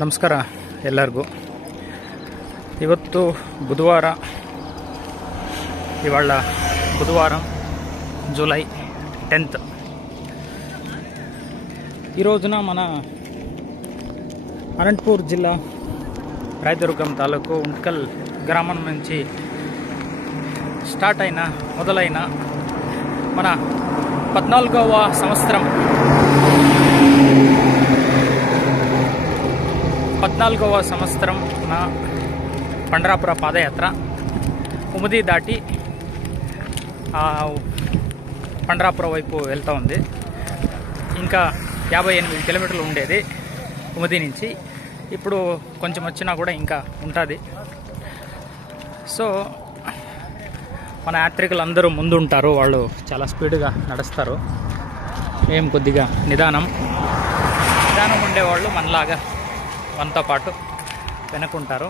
ನಮಸ್ಕಾರ ಎಲ್ಲರಿಗೂ. ಇವತ್ತು ಬುಧವಾರ, ಇವಾಳ ಬುಧವಾರ జూలై 10th. ఈ రోజున మన అనంతపూర్ జిల్లా రాయదుర్గం తాలూకు ఉంట్కల్ గ్రామం నుంచి స్టార్ట్ అయిన మొదలైన మన 14వ సంవత్సరం 14వ సంవత్సరం నా పండరాపుర పాదయాత్ర ఉమది దాటి పండరాపుర వైపు వెళ్తూ ఉంది. ఇంకా 58 కిలోమీటర్లు ఉండేది ఉమది నుంచి. ఇప్పుడు కొంచెం వచ్చినా కూడా ఇంకా ఉంటుంది. సో మన యాత్రికులు అందరూ ముందు ఉంటారు, వాళ్ళు చాలా స్పీడ్గా నడుస్తారు. మేము కొద్దిగా నిదానం ఉండేవాళ్ళు మనలాగా మనతో పాటు వెనుకుంటారు.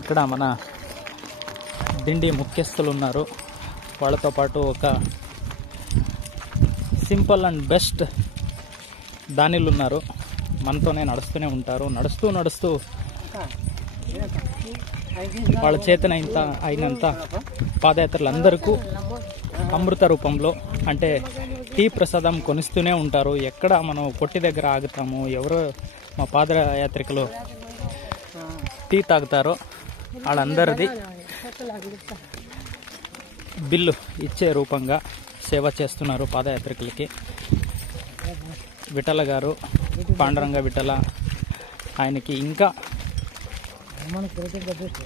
ఇక్కడ మన దిండి ముఖ్యస్థులు ఉన్నారు, వాళ్ళతో పాటు ఒక సింపుల్ అండ్ బెస్ట్ దానిలు ఉన్నారు, మనతోనే నడుస్తూనే ఉంటారు. నడుస్తూ వాళ్ళ చేతన అయినంత పాదయాత్రలు అందరికీ అమృత రూపంలో అంటే టీ ప్రసాదం కొనిస్తూనే ఉంటారు. ఎక్కడ మనం పొట్టి దగ్గర ఆగుతాము, ఎవరో మా పాదయాత్రికులు టీ తాగుతారో వాళ్ళందరిది బిల్లు ఇచ్చే రూపంగా సేవ చేస్తున్నారు పాదయాత్రికులకి. విఠల గారు, పాండురంగ విఠల, ఆయనకి ఇంకా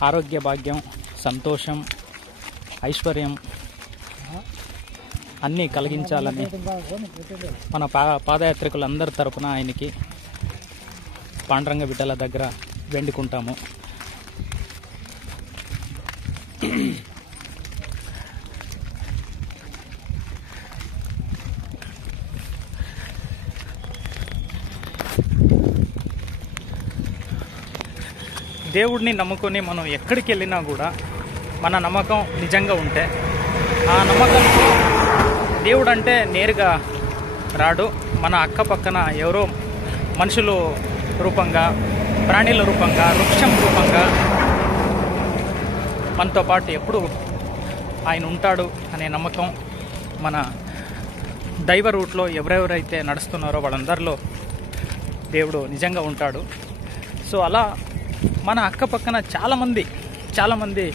ఆరోగ్య భాగ్యం, సంతోషం, ఐశ్వర్యం అన్నీ కలిగించాలని మన పాదయాత్రికులందరి తరపున ఆయనకి పాండురంగ విఠల దగ్గర వేడుకుంటాము. దేవుడిని నమ్ముకొని మనం ఎక్కడికి వెళ్ళినా కూడా మన నమ్మకం నిజంగా ఉంటే ఆ నమ్మకంతో దేవుడు అంటే నేరుగా రాడు. మన అక్కపక్కన ఎవరో మనుషులు రూపంగా, ప్రాణుల రూపంగా, వృక్షం రూపంగా మనతో పాటు ఎప్పుడు ఆయన ఉంటాడు అనే నమ్మకం మన దైవ రూట్లో ఎవరెవరైతే నడుస్తున్నారో వాళ్ళందరిలో దేవుడు నిజంగా ఉంటాడు. సో అలా మన అక్కపక్కన చాలామంది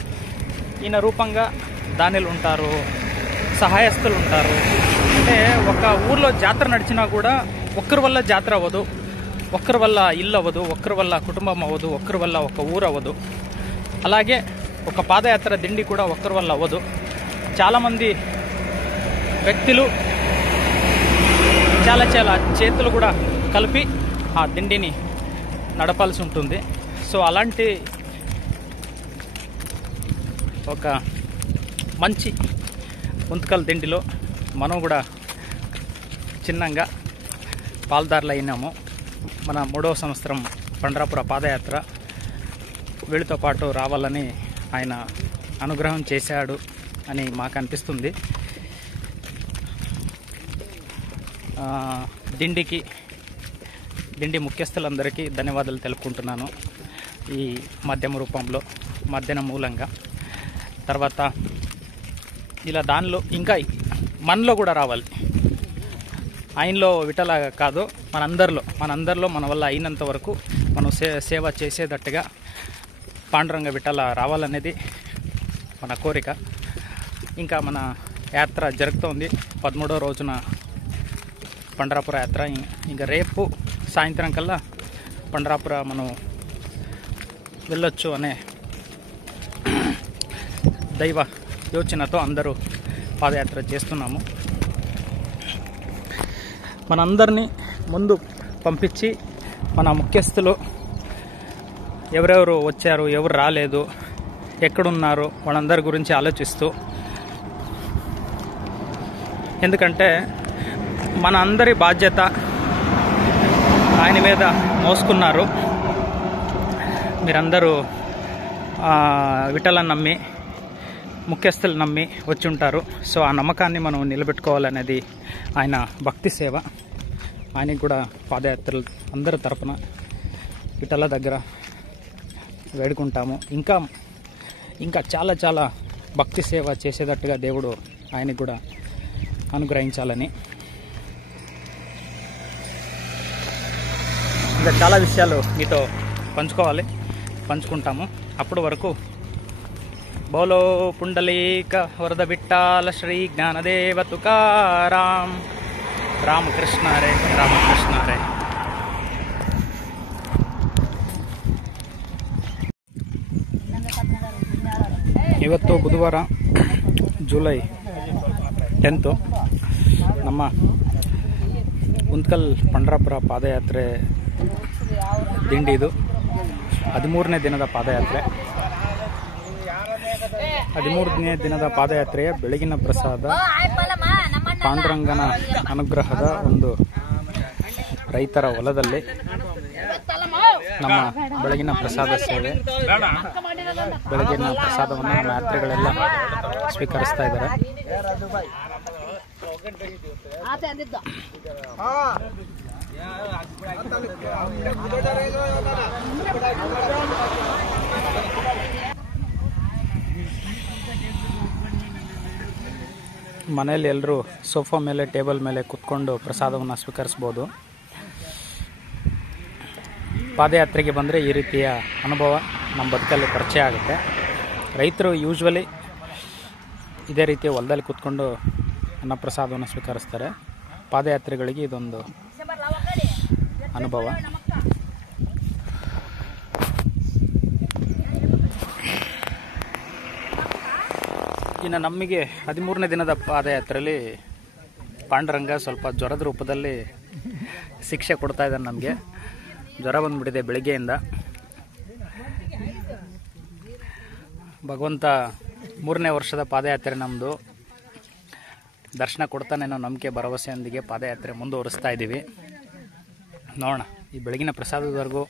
ఈయన రూపంగా దానిలు ఉంటారు, సహాయస్తులు ఉంటారు. అంటే ఒక ఊర్లో జాతర నడిచినా కూడా ఒక్కరి వల్ల జాతర అవ్వదు, ఒక్కరి వల్ల ఇల్లు అవ్వదు, ఒక్కరి వల్ల కుటుంబం అవ్వదు, ఒక్కరి వల్ల ఒక ఊరు అవ్వదు. అలాగే ఒక పాదయాత్ర దిండి కూడా ఒక్కరి వల్ల అవ్వదు. చాలామంది వ్యక్తులు చాలా చేతులు కూడా కలిపి ఆ దిండిని నడపాల్సి ఉంటుంది. సో అలాంటి ఒక మంచి ఉంత్కల్ దిండిలో మనం కూడా చిన్నంగా పాల్దారులు అయినాము. మన 3వ సంవత్సరం పండరాపుర పాదయాత్ర వీళ్ళతో పాటు రావాలని ఆయన అనుగ్రహం చేశాడు అని మాకు అనిపిస్తుంది. దిండి ముఖ్యస్థులందరికీ ధన్యవాదాలు తెలుపుకుంటున్నాను ఈ మధ్యాహ్నం మూలంగా. తర్వాత ఇలా దానిలో ఇంకా మనలో కూడా రావాలి. ఆయనలో విఠల కాదు, మనందరిలో మన వల్ల అయినంత వరకు మనం సేవ చేసేటట్టుగా పాండురంగ విఠల రావాలనేది మన కోరిక. ఇంకా మన యాత్ర జరుగుతోంది. 13వ రోజున పండరాపుర యాత్ర. ఇంకా రేపు సాయంత్రం కల్లా పండరాపుర మనం వెళ్ళొచ్చు అనే దైవ యోచనతో అందరూ పాదయాత్ర చేస్తున్నాము. మనందరినీ ముందు పంపించి మన ముఖ్యస్థులు ఎవరెవరు వచ్చారు, ఎవరు రాలేదు, ఎక్కడున్నారు వాళ్ళందరి గురించి ఆలోచిస్తూ, ఎందుకంటే మన అందరి బాధ్యత ఆయన మీద మోసుకున్నారు. మీరందరూ విఠలను నమ్మి, ముఖ్యస్థులు నమ్మి వచ్చి ఉంటారు. సో ఆ నమ్మకాన్ని మనం నిలబెట్టుకోవాలనేది ఆయన భక్తి సేవ. ఆయనకి కూడా పాదయాత్రలు అందరి తరపున విఠల దగ్గర వేడుకుంటాము. ఇంకా చాలా చాలా భక్తి సేవ చేసేటట్టుగా దేవుడు ఆయనకి కూడా అనుగ్రహించాలని. ఇంకా చాలా విషయాలు మీతో పంచుకుంటాము. అప్పటి వరకు బోలో పుండలీక వరద విఠ్ఠల శ్రీ జ్ఞానదేవ తుకారాం. ರಾಮಕೃಷ್ಣ ರೇ ರಾಮಕೃಷ್ಣ ರೇ. ಇವತ್ತು ಬುಧವಾರ ಜುಲೈ 10 ನಮ್ಮ ಉಂತ್ಕಲ್ ಪಂಡ್ರಾಪುರ ಪಾದಯಾತ್ರೆ ದಿಂಡಿ. ಇದು 13ನೇ ದಿನದ ಪಾದಯಾತ್ರೆ. 13ನೇ ದಿನದ ಪಾದಯಾತ್ರೆಯ ಬೆಳಗಿನ ಪ್ರಸಾದ ಪಾಂಡುರಂಗನ ಅನುಗ್ರಹದ ಒಂದು ರೈತರ ಹೊಲದಲ್ಲಿ ನಮ್ಮ ಬೆಳಗಿನ ಪ್ರಸಾದ ಸೇವೆ, ಬೆಳಗಿನ ಪ್ರಸಾದವನ್ನು ನಮ್ಮ ಯಾತ್ರಿಗಳೆಲ್ಲ ಸ್ವೀಕರಿಸ್ತಾ ಇದ್ದಾರೆ. ಮನೆಯಲ್ಲಿ ಎಲ್ಲರೂ ಸೋಫಾ ಮೇಲೆ ಟೇಬಲ್ ಮೇಲೆ ಕುತ್ಕೊಂಡು ಪ್ರಸಾದವನ್ನು ಸ್ವೀಕರಿಸ್ಬೋದು. ಪಾದಯಾತ್ರೆಗೆ ಬಂದರೆ ಈ ರೀತಿಯ ಅನುಭವ ನಮ್ಮ ಬದುಕಲ್ಲಿ ಪರಿಚಯ ಆಗುತ್ತೆ. ರೈತರು ಯೂಶ್ವಲಿ ಇದೇ ರೀತಿಯ ಹೊಲದಲ್ಲಿ ಕೂತ್ಕೊಂಡು ಅನ್ನಪ್ರಸಾದವನ್ನು ಸ್ವೀಕರಿಸ್ತಾರೆ. ಪಾದಯಾತ್ರೆಗಳಿಗೆ ಇದೊಂದು ಅನುಭವ. ಇನ್ನು ನಮಗೆ 13ನೇ ದಿನದ ಪಾದಯಾತ್ರೆಯಲ್ಲಿ ಪಾಂಡುರಂಗ ಸ್ವಲ್ಪ ಜ್ವರದ ರೂಪದಲ್ಲಿ ಶಿಕ್ಷೆ ಕೊಡ್ತಾ ಇದ್ದಾನೆ. ನಮಗೆ ಜ್ವರ ಬಂದುಬಿಟ್ಟಿದೆ ಬೆಳಗ್ಗೆಯಿಂದ. ಭಗವಂತ 3ನೇ ವರ್ಷದ ಪಾದಯಾತ್ರೆ ನಮ್ಮದು. ದರ್ಶನ ಕೊಡ್ತಾನೇನೋ ನಂಬಿಕೆ ಭರವಸೆಯೊಂದಿಗೆ ಪಾದಯಾತ್ರೆ ಮುಂದುವರಿಸ್ತಾ ಇದ್ದೀವಿ. ನೋಡೋಣ. ಈ ಬೆಳಗಿನ ಪ್ರಸಾದದವರೆಗೂ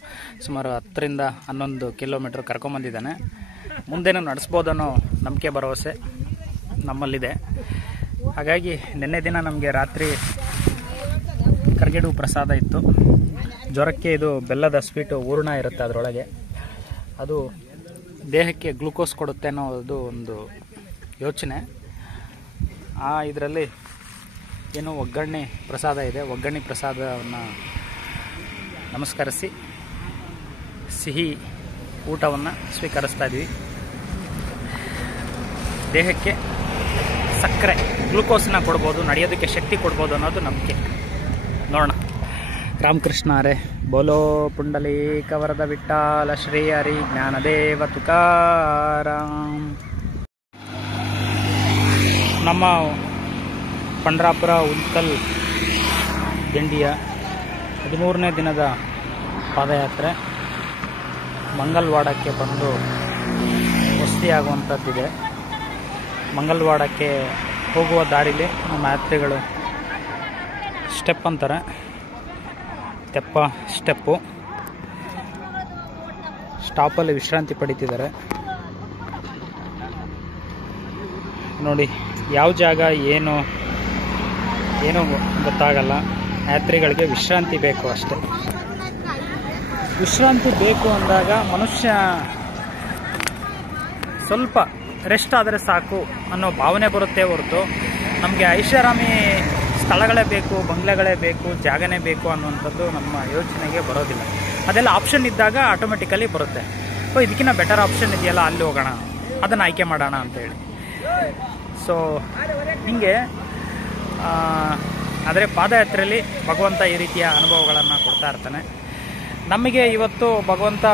ಸುಮಾರು 10ರಿಂದ 11 ಕಿಲೋಮೀಟ್ರ್ ಕರ್ಕೊಂಬಂದಿದ್ದಾನೆ. ಮುಂದೇನೂ ನಡೆಸ್ಬೋದನ್ನೋ ನಂಬಿಕೆ ಭರವಸೆ ನಮ್ಮಲ್ಲಿದೆ. ಹಾಗಾಗಿ ನಿನ್ನೆ ದಿನ ನಮಗೆ ರಾತ್ರಿ ಕರ್ಗೆಡು ಪ್ರಸಾದ ಇತ್ತು. ಜ್ವರಕ್ಕೆ ಇದು ಬೆಲ್ಲದ ಸ್ವೀಟು ಹೂರ್ಣ ಇರುತ್ತೆ ಅದರೊಳಗೆ. ಅದು ದೇಹಕ್ಕೆ ಗ್ಲೂಕೋಸ್ ಕೊಡುತ್ತೆ ಅನ್ನೋದು ಒಂದು ಯೋಚನೆ. ಇದರಲ್ಲಿ ಏನು ಒಗ್ಗರಣೆ ಪ್ರಸಾದ ಇದೆ. ಒಗ್ಗರಣೆ ಪ್ರಸಾದವನ್ನು ನಮಸ್ಕರಿಸಿ ಸಿಹಿ ಊಟವನ್ನು ಸ್ವೀಕರಿಸ್ತಾ ಇದ್ದೀವಿ. ದೇಹಕ್ಕೆ ಸಕ್ಕರೆ ಗ್ಲೂಕೋಸನ್ನ ಕೊಡ್ಬೋದು, ನಡೆಯೋದಕ್ಕೆ ಶಕ್ತಿ ಕೊಡ್ಬೋದು ಅನ್ನೋದು ನಂಬಿಕೆ. ನೋಡೋಣ. ರಾಮಕೃಷ್ಣ ರೇ. ಬೋಲೋ ಪುಂಡಲೀಕ ವರದ ವಿಠ್ಠಲ ಶ್ರೀ ಹರಿ ಜ್ಞಾನದೇವ ತುಕಾರಾಂ. ನಮ್ಮ ಪಂಡ್ರಾಪುರ ಉಂತ್ಕಲ್ ದಿಂಡಿಯ 13ನೇ ದಿನದ ಪಾದಯಾತ್ರೆ ಮಂಗಲ್ವಾಡಕ್ಕೆ ಬಂದು ವಸತಿಯಾಗುವಂಥದ್ದಿದೆ. ಮಂಗಲ್ವಾಡಕ್ಕೆ ಹೋಗುವ ದಾರಿಲಿ ನಮ್ಮ ಯಾತ್ರಿಗಳು ಸ್ಟೆಪ್ ಅಂತಾರೆ, ಸ್ಟೆಪ್ಪು ಸ್ಟಾಪಲ್ಲಿ ವಿಶ್ರಾಂತಿ ಪಡಿತಿದ್ದಾರೆ. ನೋಡಿ, ಯಾವ ಜಾಗ ಏನು ಗೊತ್ತಾಗಲ್ಲ. ಯಾತ್ರಿಗಳಿಗೆ ವಿಶ್ರಾಂತಿ ಬೇಕು ಅಷ್ಟೆ. ವಿಶ್ರಾಂತಿ ಬೇಕು ಅಂದಾಗ ಮನುಷ್ಯ ಸ್ವಲ್ಪ ರೆಸ್ಟ್ ಆದರೆ ಸಾಕು ಅನ್ನೋ ಭಾವನೆ ಬರುತ್ತೆ ಹೊರತು ನಮಗೆ ಐಷಾರಾಮಿ ಸ್ಥಳಗಳೇ ಬೇಕು, ಬಂಗ್ಲೆಗಳೇ ಬೇಕು, ಜಾಗನೇ ಬೇಕು ಅನ್ನುವಂಥದ್ದು ನಮ್ಮ ಯೋಚನೆಗೆ ಬರೋದಿಲ್ಲ. ಅದೆಲ್ಲ ಆಪ್ಷನ್ ಇದ್ದಾಗ ಆಟೋಮೆಟಿಕಲಿ ಬರುತ್ತೆ. ಇದಕ್ಕಿಂತ ಬೆಟರ್ ಆಪ್ಷನ್ ಇದೆಯಲ್ಲ, ಅಲ್ಲಿ ಹೋಗೋಣ, ಅದನ್ನು ಆಯ್ಕೆ ಮಾಡೋಣ ಅಂತೇಳಿ. ಸೊ ಹೀಗೆ ಆದರೆ ಪಾದಯಾತ್ರೆಯಲ್ಲಿ ಭಗವಂತ ಈ ರೀತಿಯ ಅನುಭವಗಳನ್ನು ಕೊಡ್ತಾ ಇರ್ತಾನೆ. ನಮಗೆ ಇವತ್ತು ಭಗವಂತ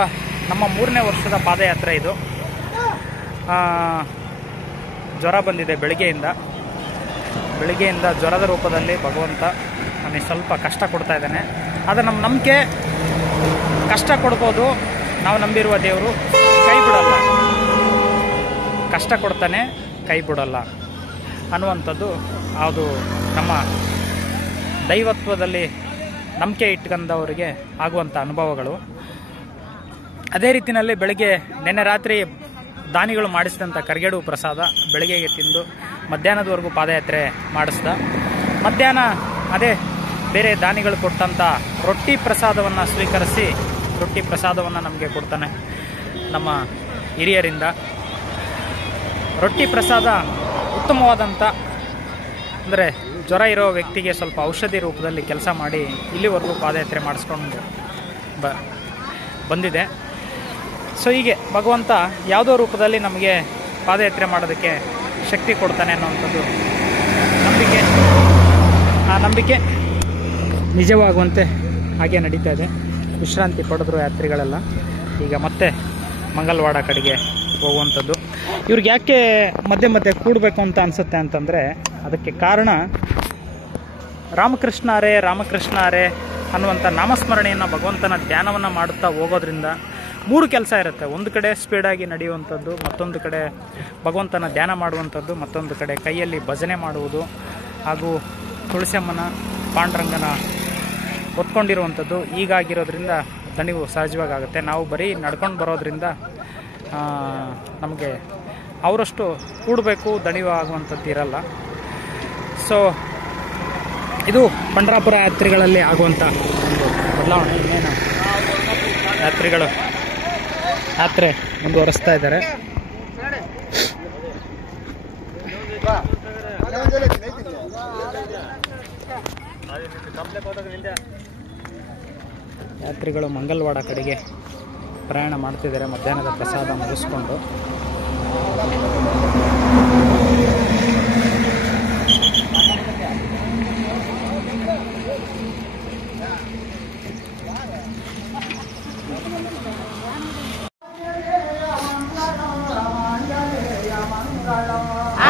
ನಮ್ಮ 3ನೇ ವರ್ಷದ ಪಾದಯಾತ್ರೆ ಇದು. ಜ್ವರ ಬಂದಿದೆ ಬೆಳಗ್ಗೆಯಿಂದ ಜ್ವರದ ರೂಪದಲ್ಲಿ ಭಗವಂತ ನಮಗೆ ಸ್ವಲ್ಪ ಕಷ್ಟ ಕೊಡ್ತಾ ಇದ್ದಾನೆ. ಆದರೆ ನಮ್ಮ ನಂಬಿಕೆ, ಕಷ್ಟ ಕೊಡ್ಬೋದು, ನಾವು ನಂಬಿರುವ ದೇವರು ಕೈ ಬಿಡಲ್ಲ, ಕಷ್ಟ ಕೊಡ್ತಾನೆ, ಕೈ ಬಿಡಲ್ಲ ಅನ್ನುವಂಥದ್ದು ಅದು ನಮ್ಮ ದೈವತ್ವದಲ್ಲಿ ನಂಬಿಕೆ ಇಟ್ಕೊಂಡವರಿಗೆ ಆಗುವಂಥ ಅನುಭವಗಳು. ಅದೇ ರೀತಿಯಲ್ಲಿ ಬೆಳಗ್ಗೆ ನಿನ್ನೆ ರಾತ್ರಿ ದಾನಿಗಳು ಮಾಡಿಸಿದಂಥ ಕರ್ಗೆಡು ಪ್ರಸಾದ ಬೆಳಗ್ಗೆಗೆ ತಿಂದು ಮಧ್ಯಾಹ್ನದವರೆಗೂ ಪಾದಯಾತ್ರೆ ಮಾಡಿಸ್ದ. ಮಧ್ಯಾಹ್ನ ಅದೇ ಬೇರೆ ದಾನಿಗಳು ಕೊಟ್ಟಂಥ ರೊಟ್ಟಿ ಪ್ರಸಾದವನ್ನು ಸ್ವೀಕರಿಸಿ ರೊಟ್ಟಿ ಪ್ರಸಾದವನ್ನು ನಮಗೆ ಕೊಡ್ತಾನೆ ನಮ್ಮ ಹಿರಿಯರಿಂದ. ರೊಟ್ಟಿ ಪ್ರಸಾದ ಉತ್ತಮವಾದಂಥ, ಅಂದರೆ ಜ್ವರ ಇರೋ ವ್ಯಕ್ತಿಗೆ ಸ್ವಲ್ಪ ಔಷಧಿ ರೂಪದಲ್ಲಿ ಕೆಲಸ ಮಾಡಿ ಇಲ್ಲಿವರೆಗೂ ಪಾದಯಾತ್ರೆ ಮಾಡಿಸ್ಕೊಂಡು ಬಂದಿದೆ. ಸೊ ಹೀಗೆ ಭಗವಂತ ಯಾವುದೋ ರೂಪದಲ್ಲಿ ನಮಗೆ ಪಾದಯಾತ್ರೆ ಮಾಡೋದಕ್ಕೆ ಶಕ್ತಿ ಕೊಡ್ತಾನೆ ಅನ್ನೋವಂಥದ್ದು ನಂಬಿಕೆ. ಆ ನಂಬಿಕೆ ನಿಜವಾಗುವಂತೆ ಹಾಗೆ ನಡೀತಾ ಇದೆ. ವಿಶ್ರಾಂತಿ ಪಡೆದ್ರು ಯಾತ್ರಿಗಳೆಲ್ಲ ಈಗ ಮತ್ತೆ ಮಂಗಲ್ವಾಡ ಕಡೆಗೆ ಹೋಗುವಂಥದ್ದು. ಇವ್ರಿಗೆ ಯಾಕೆ ಮಧ್ಯೆ ಮಧ್ಯೆ ಕೂಡಬೇಕು ಅಂತ ಅನಿಸುತ್ತೆ ಅಂತಂದರೆ ಅದಕ್ಕೆ ಕಾರಣ ರಾಮಕೃಷ್ಣ ಹರೇ ರಾಮಕೃಷ್ಣ ಹರೇ ಅನ್ನುವಂಥ ನಾಮಸ್ಮರಣೆಯನ್ನು, ಭಗವಂತನ ಧ್ಯಾನವನ್ನು ಮಾಡುತ್ತಾ ಹೋಗೋದ್ರಿಂದ 3 ಕೆಲಸ ಇರುತ್ತೆ. ಒಂದು ಕಡೆ ಸ್ಪೀಡಾಗಿ ನಡೆಯುವಂಥದ್ದು, ಮತ್ತೊಂದು ಕಡೆ ಭಗವಂತನ ಧ್ಯಾನ ಮಾಡುವಂಥದ್ದು, ಮತ್ತೊಂದು ಕಡೆ ಕೈಯಲ್ಲಿ ಭಜನೆ ಮಾಡುವುದು, ಹಾಗೂ ತುಳಸಿಯಮ್ಮನ ಪಾಂಡುರಂಗನ ಹೊತ್ಕೊಂಡಿರುವಂಥದ್ದು. ಹೀಗಾಗಿರೋದ್ರಿಂದ ದಣಿವು ಸಹಜವಾಗಿ ಆಗುತ್ತೆ. ನಾವು ಬರೀ ನಡ್ಕೊಂಡು ಬರೋದ್ರಿಂದ ನಮಗೆ ಅವರಷ್ಟು ಕೂಡಬೇಕು ದಣಿವು ಆಗುವಂಥದ್ದು ಇರಲ್ಲ. ಸೊ ಇದು ಪಂಡರಾಪುರ ಯಾತ್ರಿಗಳಲ್ಲಿ ಆಗುವಂಥ ಒಂದು ಬದಲಾವಣೆ. ಇನ್ನೇನು ಯಾತ್ರಿಗಳು ಯಾತ್ರೆ ಮುಂದುವರಿಸ್ತಾ ಇದ್ದಾರೆ. ಯಾತ್ರಿಗಳು ಮಂಗಲ್ವಾಡ ಕಡೆಗೆ ಪ್ರಯಾಣ ಮಾಡ್ತಿದ್ದಾರೆ ಮಧ್ಯಾಹ್ನದ ಪ್ರಸಾದ ಮುಗಿಸ್ಕೊಂಡು.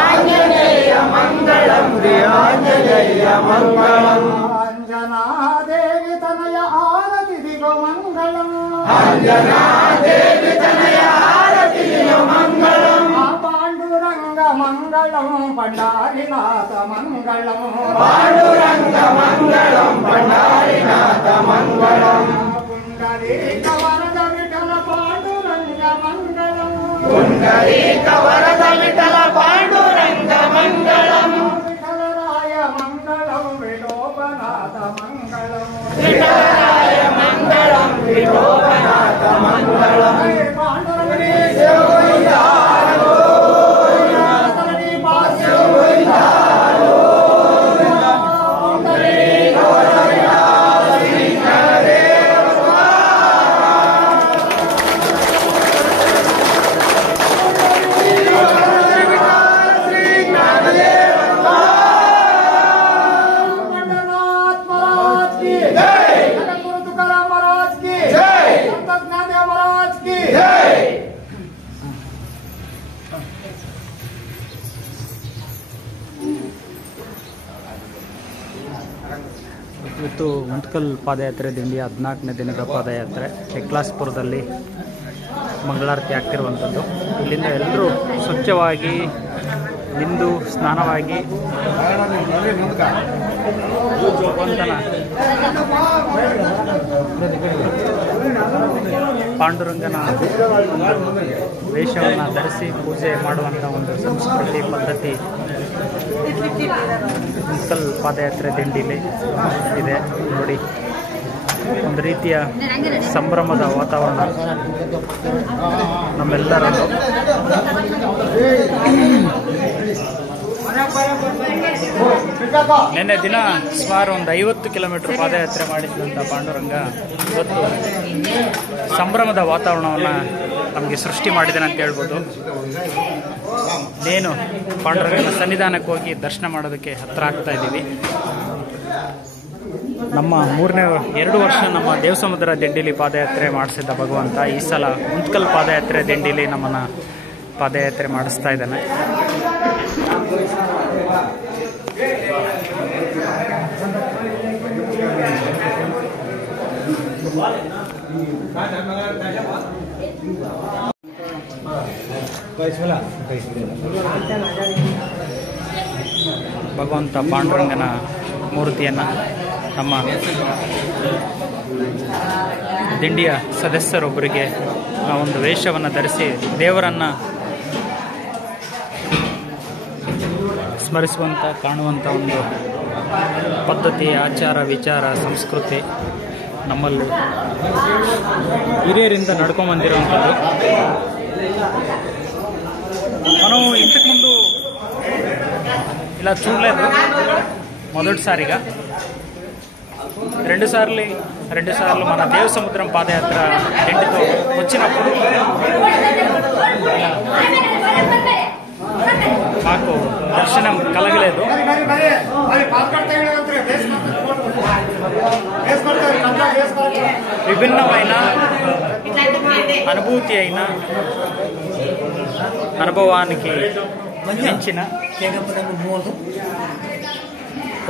ಆಂಜನೇಯ ಮಂಗಳಂ ಶ್ರೀ ಆಂಜನೇಯ ಮಂಗಳಂ. ಆಂಜನಾದೇವಿ ತನಯ ಆರತಿ ದಿಗೋ ಮಂಗಳಂ. ಆಂಜನಾದೇವಿ ತನಯ ಆರತಿ ದಿಗೋ ಮಂಗಳಂ. ಪಾಂಡುರಂಗ ಮಂಗಳಂ ಪಂಡಾರಿನಾಥ ಮಂಗಳಂ. ಪಾಂಡುರಂಗ ಮಂಗಳಂ ಪಂಡಾರಿನಾಥ ಮಂಗಳಂ. ಪುಂಡರೀಕ ವರದ ವಿಠಲ ಪಾಂಡುರಂಗ ಮಂಗಳಂ. ಪುಂಡರೀಕ ವರದ ವಿಠಲ ಪಾಂಡುರಂಗ ಮಂಗಳಂ. ವಿಠಲರಾಯ ಮಂಗಳಂ ವಿಠೋಬನಾಥ ಮಂಗಳಂ. ವಿಠಲರಾಯ ಮಂಗಳಂ ವಿಠೋಬನಾಥ ಮಂಗಳಂ. ಇವತ್ತು ಉಂಟ್ಕಲ್ ಪಾದಯಾತ್ರೆ ದಿಂಡಿಯ 14ನೇ ದಿನದ ಪಾದಯಾತ್ರೆ ಹೆಕ್ಲಾಸ್ಪುರದಲ್ಲಿ ಮಂಗಳಾರತಿ ಆಗ್ತಿರುವಂಥದ್ದು. ಇಲ್ಲಿಂದ ಎಲ್ಲರೂ ಸ್ವಚ್ಛವಾಗಿ ಮಿಂದು ಸ್ನಾನವಾಗಿ ಭಗವಂತನ ಪಾಂಡುರಂಗನ ವೇಷವನ್ನು ಧರಿಸಿ ಪೂಜೆ ಮಾಡುವಂಥ ಒಂದು ಸಂಸ್ಕೃತಿ ಪದ್ಧತಿ ಉಂಟ್ಕಲ್ ಪಾದಯಾತ್ರೆ ದಿಂಡಿಲಿ ಇದೆ. ನೋಡಿ, ಒಂದು ರೀತಿಯ ಸಂಭ್ರಮದ ವಾತಾವರಣ ನಮ್ಮೆಲ್ಲರಲ್ಲೂ. ನಿನ್ನೆ ದಿನ ಸುಮಾರು ಒಂದು 50 ಕಿಲೋಮೀಟರ್ ಪಾದಯಾತ್ರೆ ಮಾಡಿದಂಥ ಪಾಂಡುರಂಗ ಇವತ್ತು ಸಂಭ್ರಮದ ವಾತಾವರಣವನ್ನು ನಮಗೆ ಸೃಷ್ಟಿ ಮಾಡಿದ್ದಾನೆ ಅಂತ ಹೇಳ್ಬೋದು. ನೇನು ಪಾಂಡುರಂಗನ ಸನ್ನಿಧಾನಕ್ಕೆ ಹೋಗಿ ದರ್ಶನ ಮಾಡೋದಕ್ಕೆ ಹತ್ರ ಆಗ್ತಾ ಇದ್ದೀವಿ. ನಮ್ಮ 2 ವರ್ಷ ನಮ್ಮ ದೇವಸಮುದ್ರ ದಿಂಡಿಲಿ ಪಾದಯಾತ್ರೆ ಮಾಡಿಸಿದ್ದ ಭಗವಂತ ಈ ಸಲ ಉಂಟ್ಕಲ್ ಪಾದಯಾತ್ರೆ ದಿಂಡಿಲಿ ನಮ್ಮನ್ನು ಪಾದಯಾತ್ರೆ ಮಾಡಿಸ್ತಾ ಇದ್ದಾನೆ. ಭಗವಂತ ಪಾಂಡುರಂಗನ ಮೂರ್ತಿಯನ್ನು ನಮ್ಮ ದಿಂಡಿಯ ಸದಸ್ಯರೊಬ್ಬರಿಗೆ ಒಂದು ವೇಷವನ್ನು ಧರಿಸಿ ದೇವರನ್ನು ಸ್ಮರಿಸುವಂಥ ಕಾಣುವಂಥ ಒಂದು ಪದ್ಧತಿ, ಆಚಾರ, ವಿಚಾರ, ಸಂಸ್ಕೃತಿ ನಮ್ಮಲ್ಲಿ ಹಿರಿಯರಿಂದ ನಡ್ಕೊಂಬಂದಿರುವಂಥದ್ದು. మనం ఇంతకుముందు ఇలా చూడలేదు, మొదటిసారిగా. రెండు సార్లు మన దేవసముద్రం పాదయాత్ర ఇంటితో వచ్చినప్పుడు మాకు దర్శనం కలగలేదు. విభిన్నమైన అనుభూతి అయిన అనుభవానికి మించిన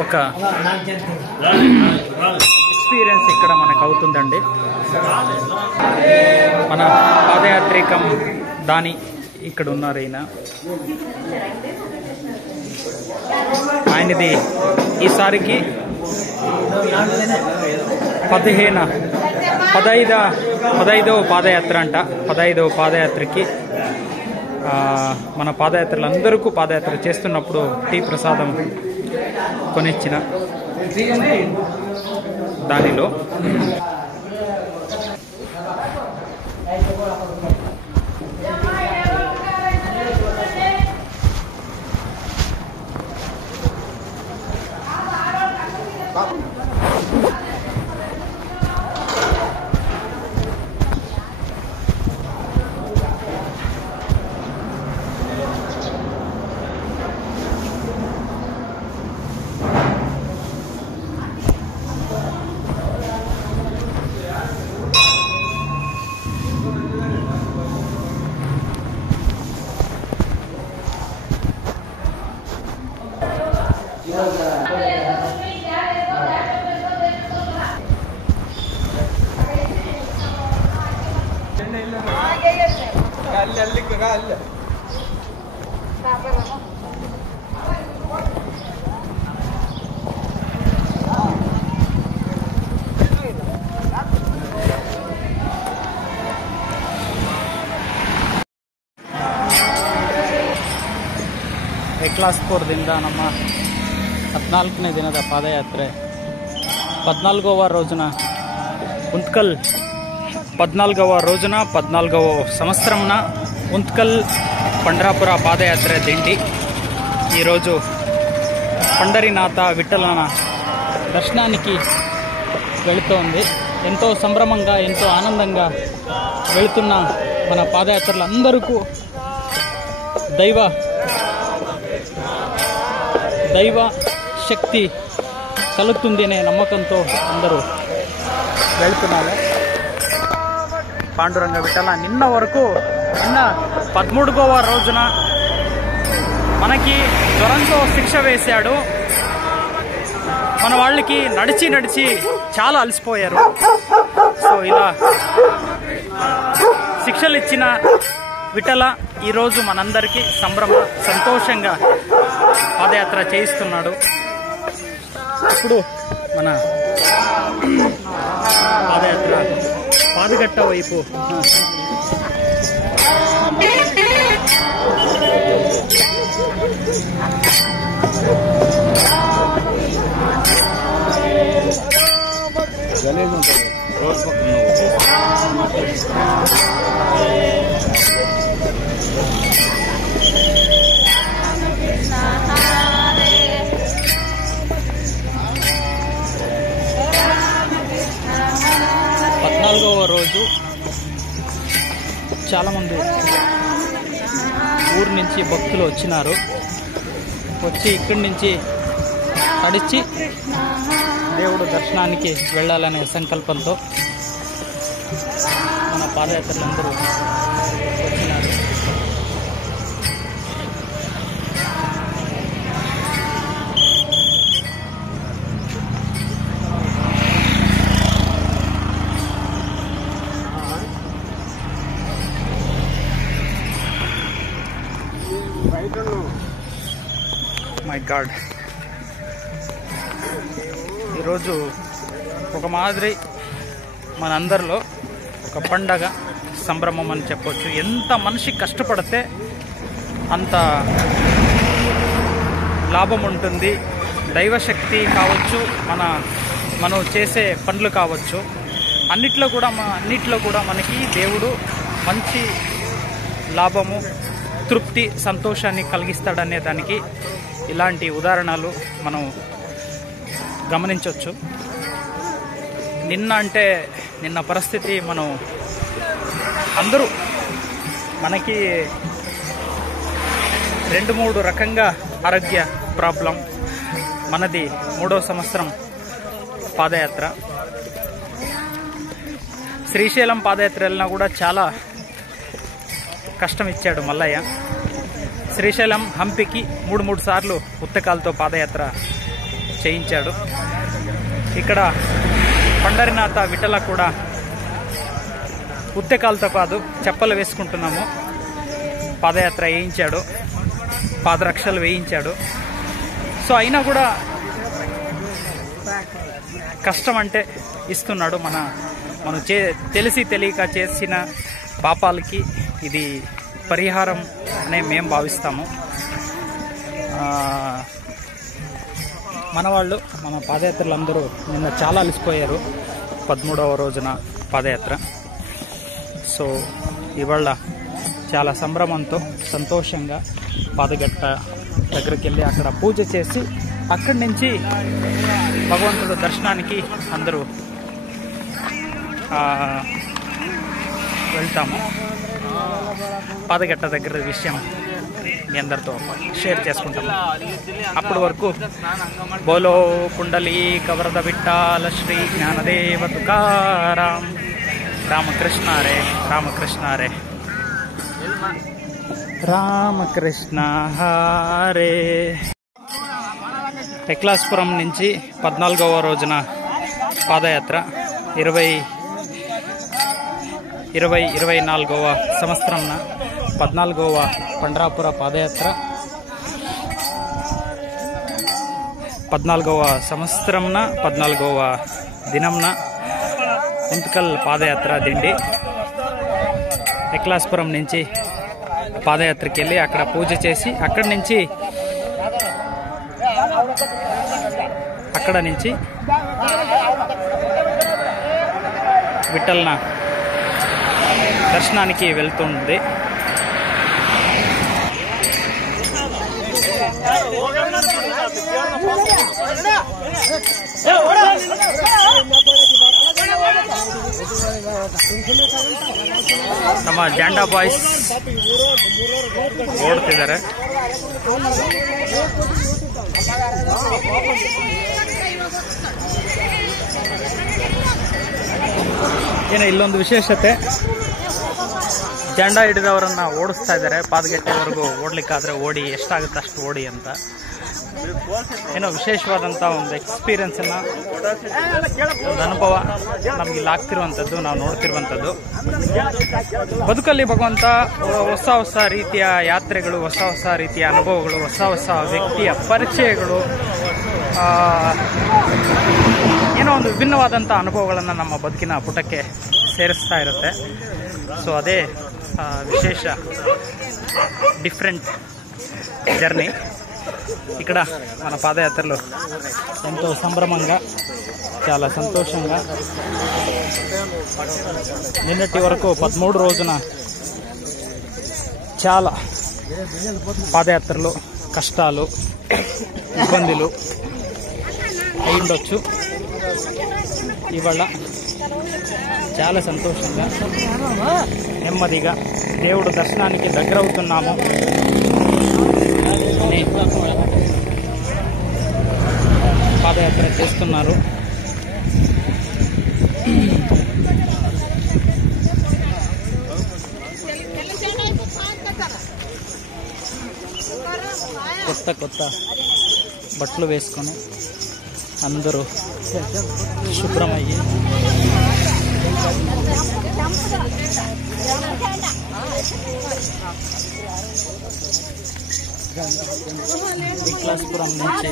ఒక ఎక్స్పీరియన్స్ ఇక్కడ మనకు అవుతుందండి. మన పాదయాత్రికం దాని ఇక్కడ ఉన్నారు. ఆయనది ఈసారికి 15వ పాదయాత్ర అంట. 15వ పాదయాత్రకి మన పాదయాత్రలందరికీ పాదయాత్ర చేస్తున్నప్పుడు టీ ప్రసాదం కొనిచ్చిన దానిలో ವೆಕ್ಲಾಸ್ಪುರದಿಂದ ನಮ್ಮ 14ನೇ ದಿನದ ಪಾದಯಾತ್ರೆ 14వ రోజున ಉಂತ್ಕಲ್ 14వ రోజున 14వ సంవత్సరంన ಉಂತ್ಕಲ್ పండరాపుర పాదయాత్ర దిండి ఈరోజు పండరీనాథ విఠలన దర్శనానికి వెళుతోంది. ఎంతో సంభ్రమంగా, ఎంతో ఆనందంగా వెళుతున్న మన పాదయాత్రలందరికీ దైవ శక్తి కలుగుతుంది అనే నమ్మకంతో అందరూ వెళుతున్నారు. పాండురంగ విఠల నిన్న 13వ రోజున మనకి జ్వరంతో శిక్ష వేశాడు. మన వాళ్ళకి నడిచి చాలా అలసిపోయారు. సో ఇలా శిక్షలు ఇచ్చిన విఠల ఈరోజు మనందరికీ సంతోషంగా పాదయాత్ర చేయిస్తున్నాడు. ఇప్పుడు మన పాదయాత్ర పాదగట్ట వైపు రోజు చాలామంది ఊరు నుంచి భక్తులు వచ్చి ఇక్కడి నుంచి నడిచి దేవుడు దర్శనానికి వెళ్ళాలనే సంకల్పంతో మన పాదయాత్రలందరూ వచ్చినారు. మై గాడ్, ఈరోజు ఒక మాదిరి మనందరిలో ఒక పండగ సంభ్రమం అని చెప్పొచ్చు. ఎంత మనిషి కష్టపడితే అంత లాభం ఉంటుంది, దైవశక్తి కావచ్చు, మనం చేసే పనులు కావచ్చు, అన్నిట్లో కూడా మనకి దేవుడు మంచి లాభము, తృప్తి, సంతోషాన్ని కలిగిస్తాడనే దానికి ఇలాంటి ఉదాహరణలు మనం గమనించవచ్చు. నిన్న పరిస్థితి మనం అందరూ మనకి 2-3 రకంగా ఆరోగ్య ప్రాబ్లం. మనది 3వ సంవత్సరం పాదయాత్ర. శ్రీశైలం పాదయాత్ర వెళ్ళినా కూడా చాలా కష్టం ఇచ్చాడు మల్లయ్య. శ్రీశైలం హంపికి 3 సార్లు ఉత్తకాలతో పాదయాత్ర చేయించాడు. ఇక్కడ పండరినాథ విఠల కూడా ఉత్తకాలతో కాదు, చెప్పలు వేసుకుంటున్నాము పాదయాత్ర వేయించాడు, పాదరక్షలు వేయించాడు. సో అయినా కూడా కష్టం అంటే ఇస్తున్నాడు. మనం తెలిసి తెలియక చేసిన పాపాలకి ఇది పరిహారం అనే మేము భావిస్తాము. మన పాదయాత్రలందరూ నిన్న చాలా అలసిపోయారు 13వ రోజున పాదయాత్ర. సో ఇవాళ చాలా సంభ్రమంతో సంతోషంగా పాదగట్ట దగ్గరికి వెళ్ళి అక్కడ పూజ చేసి అక్కడి నుంచి భగవంతుడు దర్శనానికి అందరూ వెళ్తాము. పాదగట్ట దగ్గర విషయం మీ అందరితో షేర్ చేసుకుంటాము. అప్పటి వరకు బోలో కుండలి కవరద విఠ్ఠల శ్రీ జ్ఞానదేవ తుకారాం రామకృష్ణ రే రామకృష్ణ రే రామకృష్ణ హరే. ఎక్లాస్పురం నుంచి 14వ రోజున పాదయాత్ర 2024వ సంవత్సరం 14వ పండ్రాపుర పాదయాత్ర 14వ సంవత్సరంన 14వ దినంన గుంతకల్ పాదయాత్ర దిండి. ఎక్లాస్పురం నుంచి పాదయాత్రకి వెళ్ళి అక్కడ పూజ చేసి అక్కడ నుంచి విఠల్న దర్శనానికి వెళ్తుంది. ನಮ್ಮ ಜಾಂಡಾ ಬಾಯ್ಸ್ ಓಡ್ತಿದ್ದಾರೆ. ಏನು ಇಲ್ಲೊಂದು ವಿಶೇಷತೆ, ಜೆಂಡಾ ಹಿಡಿದವರನ್ನ ಓಡಿಸ್ತಾ ಇದ್ದಾರೆ. ಪಾದಗಟ್ಟೆವರೆಗೂ ಓಡ್ಲಿಕ್ಕಾದ್ರೆ ಓಡಿ, ಎಷ್ಟಾಗುತ್ತೆ ಅಷ್ಟು ಓಡಿ ಅಂತ. ಏನೋ ವಿಶೇಷವಾದಂಥ ಒಂದು ಎಕ್ಸ್ಪೀರಿಯನ್ಸನ್ನು, ಒಂದು ಅನುಭವ ನಮಗಿಲ್ಲಿ ಆಗ್ತಿರುವಂಥದ್ದು, ನಾವು ನೋಡ್ತಿರುವಂಥದ್ದು. ಬದುಕಲ್ಲಿ ಭಗವಂತ ಹೊಸ ರೀತಿಯ ಯಾತ್ರೆಗಳು, ಹೊಸ ರೀತಿಯ ಅನುಭವಗಳು, ಹೊಸ ವ್ಯಕ್ತಿಯ ಪರಿಚಯಗಳು, ಏನೋ ಒಂದು ವಿಭಿನ್ನವಾದಂಥ ಅನುಭವಗಳನ್ನು ನಮ್ಮ ಬದುಕಿನ ಪುಟಕ್ಕೆ ಸೇರಿಸ್ತಾ ಇರುತ್ತೆ. ಸೊ ಅದೇ విశేష డిఫరెంట్ జర్నీ. ఇక్కడ మన పాదయాత్రలో ఎంతో సంభ్రమంగా, చాలా సంతోషంగా నిన్నటి వరకు 13 రోజున చాలా పాదయాత్రలో కష్టాలు, ఇబ్బందులు అయ్యుండొచ్చు. ఇవాళ చాలా సంతోషంగా, నెమ్మదిగా దేవుడు దర్శనానికి దగ్గరవుతున్నాము అని పాదయాత్ర చేస్తున్నారు. కొత్త బట్టలు వేసుకొని అందరూ శుభ్రమయ్యి విక్లాస్పురం నుంచి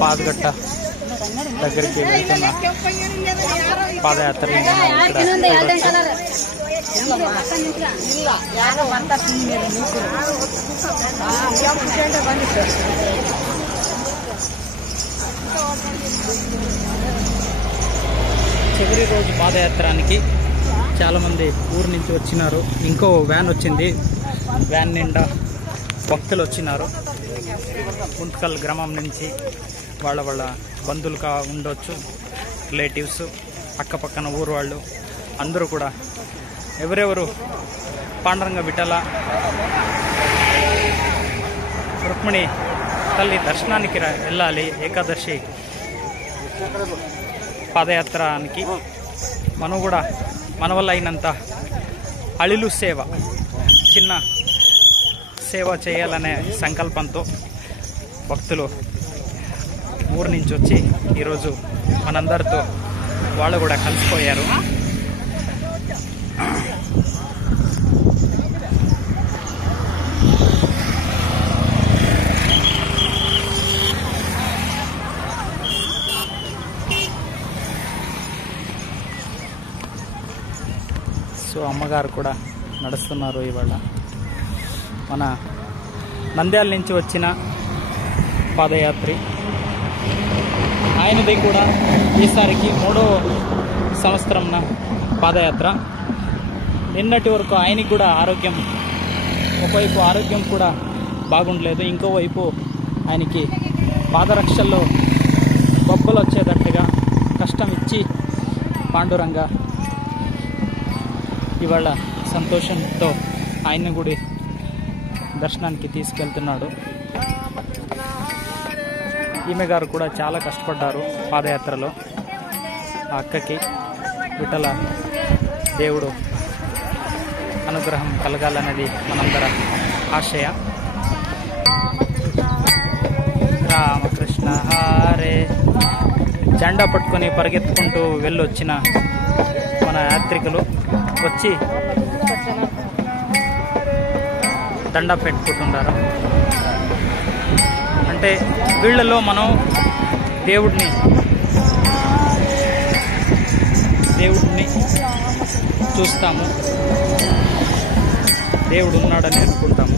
పాదగట్ట దగ్గరికి వెళ్తున్న పాదయాత్రని చివరి రోజు పాదయాత్రానికి చాలామంది ఊరు నుంచి వచ్చినారు. ఇంకో వ్యాన్ వచ్చింది, వ్యాన్ నిండా భక్తులు వచ్చినారు. గుంతకల్ గ్రామం నుంచి వాళ్ళ బంధువులు ఉండొచ్చు, రిలేటివ్స్, అక్కపక్కన ఊరు వాళ్ళు అందరూ కూడా ఎవరెవరు పాండురంగ విఠల రుక్మిణి తల్లి దర్శనానికి వెళ్ళాలి, ఏకాదశి పాదయాత్రానికి మనం కూడా మన వల్ల అయినంత అళిలు సేవ, చిన్న సేవ చేయాలనే సంకల్పంతో భక్తులు ఊరు నుంచి వచ్చి ఈరోజు మనందరితో వాళ్ళు కూడా కలిసిపోయారు. సో అమ్మగారు కూడా నడుస్తున్నారు. ఇవాళ మన నంద్యాల నుంచి వచ్చిన పాదయాత్రి, ఆయనది కూడా ఈసారికి 3వ సంవత్సరం పాదయాత్ర. నిన్నటి వరకు ఆయనకి కూడా ఆరోగ్యం, ఒకవైపు ఆరోగ్యం కూడా బాగుండలేదు, ఇంకోవైపు ఆయనకి పాదరక్షల్లో బొబ్బలు వచ్చేటట్టుగా కష్టం ఇచ్చి పాండురంగ ఇవాళ సంతోషంతో ఆయన గుడి దర్శనానికి తీసుకెళ్తున్నాడు. ఈమె గారు కూడా చాలా కష్టపడ్డారు పాదయాత్రలో. ఆ అక్కకి విఠల దేవుడు అనుగ్రహం కలగాలన్నది మనందర ఆశయ. రామకృష్ణ హారే. జెండా పట్టుకొని పరిగెత్తుకుంటూ వెళ్ళొచ్చిన మన యాత్రికులు వచ్చి దండ పెట్టుకుంటున్నారు. అంటే వీళ్ళలో మనం దేవుడిని చూస్తాము, దేవుడు ఉన్నాడని అనుకుంటాము.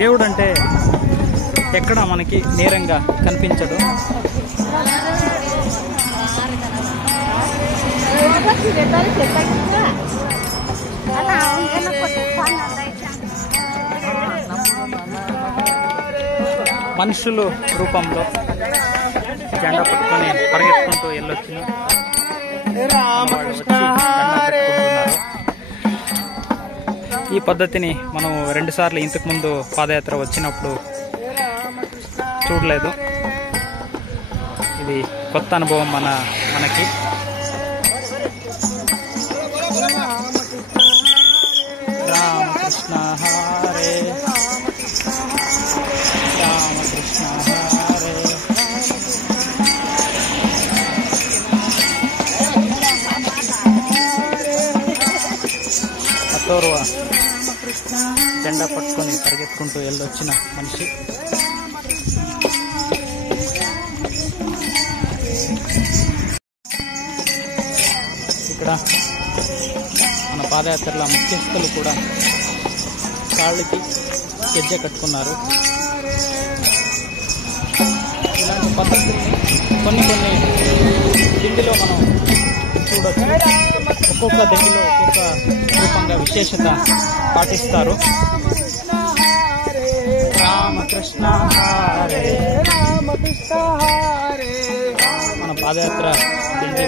దేవుడు అంటే ఎక్కడ మనకి నేరంగా కనిపించదు. మనుషులు రూపంలో జెండా పట్టుకొని పరిగెత్తుకుంటూ వెళ్ళొచ్చిన ఈ పద్ధతిని మనం 2 సార్లు ఇంతకు ముందు పాదయాత్ర వచ్చినప్పుడు చూడలేదు. ఇది కొత్త అనుభవం మనకి. రామకృష్ణ హరే, రామకృష్ణ హరే. అతోర్వ జెండా పట్టుకొని పరిగెత్తుకుంటూ వెళ్ళొచ్చిన మనిషి. ఇక్కడ మన పాదయాత్రల ముఖ్యస్థులు కూడా కాళ్ళకి గెజ్జె కట్టుకున్నారు. ఇలాంటి పద్ధతుల్ని కొన్ని దిండిలో మనం చూడొచ్చు. ఒక్కొక్క దిండిలో ఒక్కొక్క రూపంగా విశేషత పాటిస్తారు. రామకృష్ణ హరే, రామకృష్ణ హరే. మన పాదయాత్ర దిండి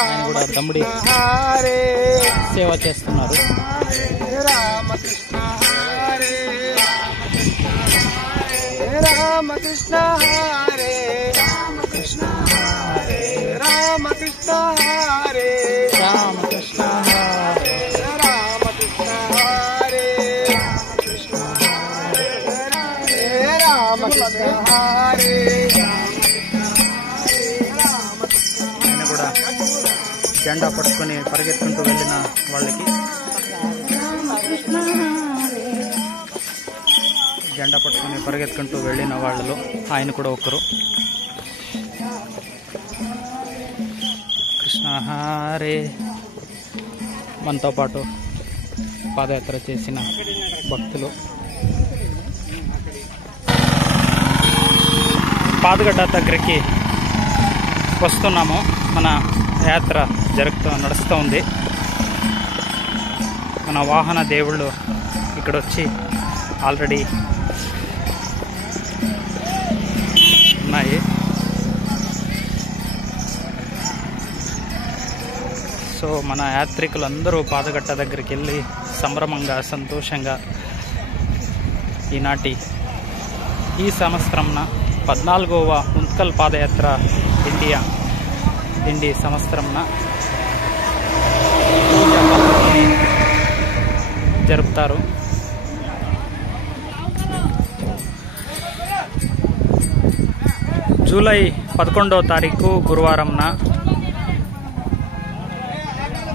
ఆయన కూడా దమ్ముడి సేవ చేస్తున్నారు. రామకృష్ణ హరే, రామకృష్ణ హరే, రామకృష్ణ హరే, రామకృష్ణ హరే, రామకృష్ణ హరే, రామకృష్ణ హరే, రామకృష్ణ హరే. ఆయన కూడా జెండా పట్టుకొని పరిగెత్తుకుంటూ వెళ్ళిన వాళ్ళకి జెండా పట్టుకుని పరిగెత్తుకుంటూ వెళ్ళిన వాళ్ళలో ఆయన కూడా ఒకరు. కృష్ణ హరే. మనతో పాటు పాదయాత్ర చేసిన భక్తులు. పాదగడ్డ దగ్గరికి వస్తున్నాము. మన యాత్ర నడుస్తూ ఉంది. మన వాహన దేవుళ్ళు ఇక్కడ వచ్చి ఆల్రెడీ ఉన్నాయి. సో మన యాత్రికులందరూ పాదగట్ట దగ్గరికి వెళ్ళి సంభ్రమంగా సంతోషంగా ఈనాటి ఈ సంవత్సరంన 14వ ఉత్కల్ పాదయాత్ర దిండి సంవత్సరంన పూజ పద్ధతిని జరుపుతారు. జూలై 11వ తారీఖు గురువారంన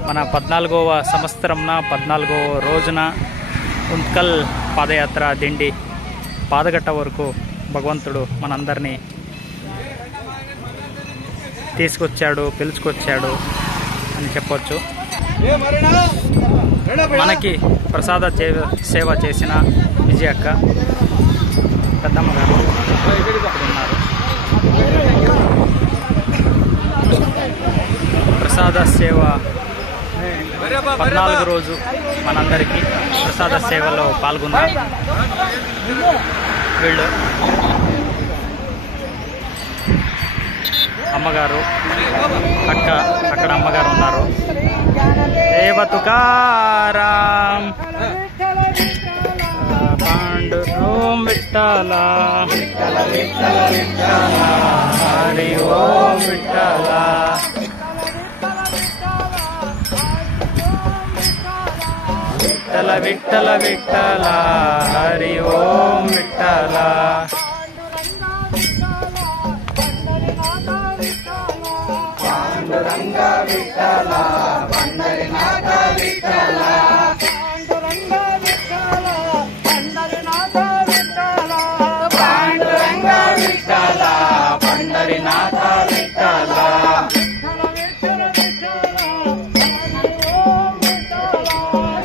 మన 14వ సంవత్సరంన 14వ రోజున ఉత్కల్ పాదయాత్ర దిండి పాదగట్ట వరకు భగవంతుడు మనందరినీ తీసుకొచ్చాడు, పిలుచుకొచ్చాడు అని చెప్పొచ్చు. మనకి ప్రసాద సేవ చేసిన విజయక్క పెద్దమ్మ గారు ఉన్నారు. ప్రసాద సేవ 14 రోజు మనందరికీ ప్రసాద సేవలో పాల్గొన్నారు. వీళ్ళు అమ్మగారు, అక్కడ అమ్మగారు ఉన్నారు. దేవతుకారాం పాండురోం విఠల హరి ఓం విఠల విఠల విఠల హరి ఓం విఠల పాండురంగ విఠల పండరినాథ విఠల పాండురంగ విఠల పండరినాథ విఠల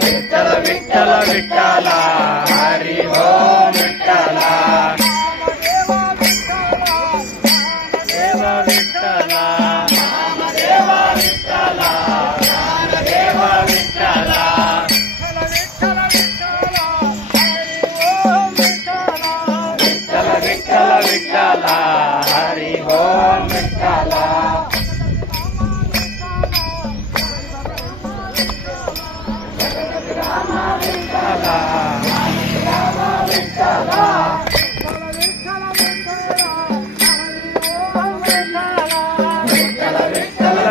విఠల విఠల హరి ఓం విఠల దేవ విఠల దేవ విఠల దేవ విఠల విఠల విఠల హరి ఓం విఠల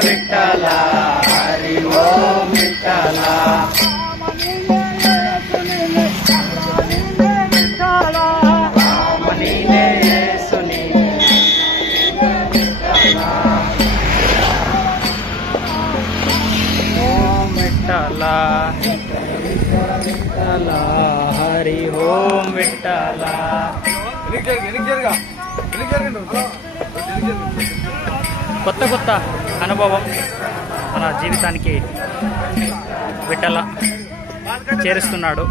విఠల హరి ఓం విఠల రామనీనే యేసుని ఓం విఠల విఠల హరి ఓం విఠల. కొత్త అనుభవం మన జీవితానికి విఠల చేరుస్తున్నాడు.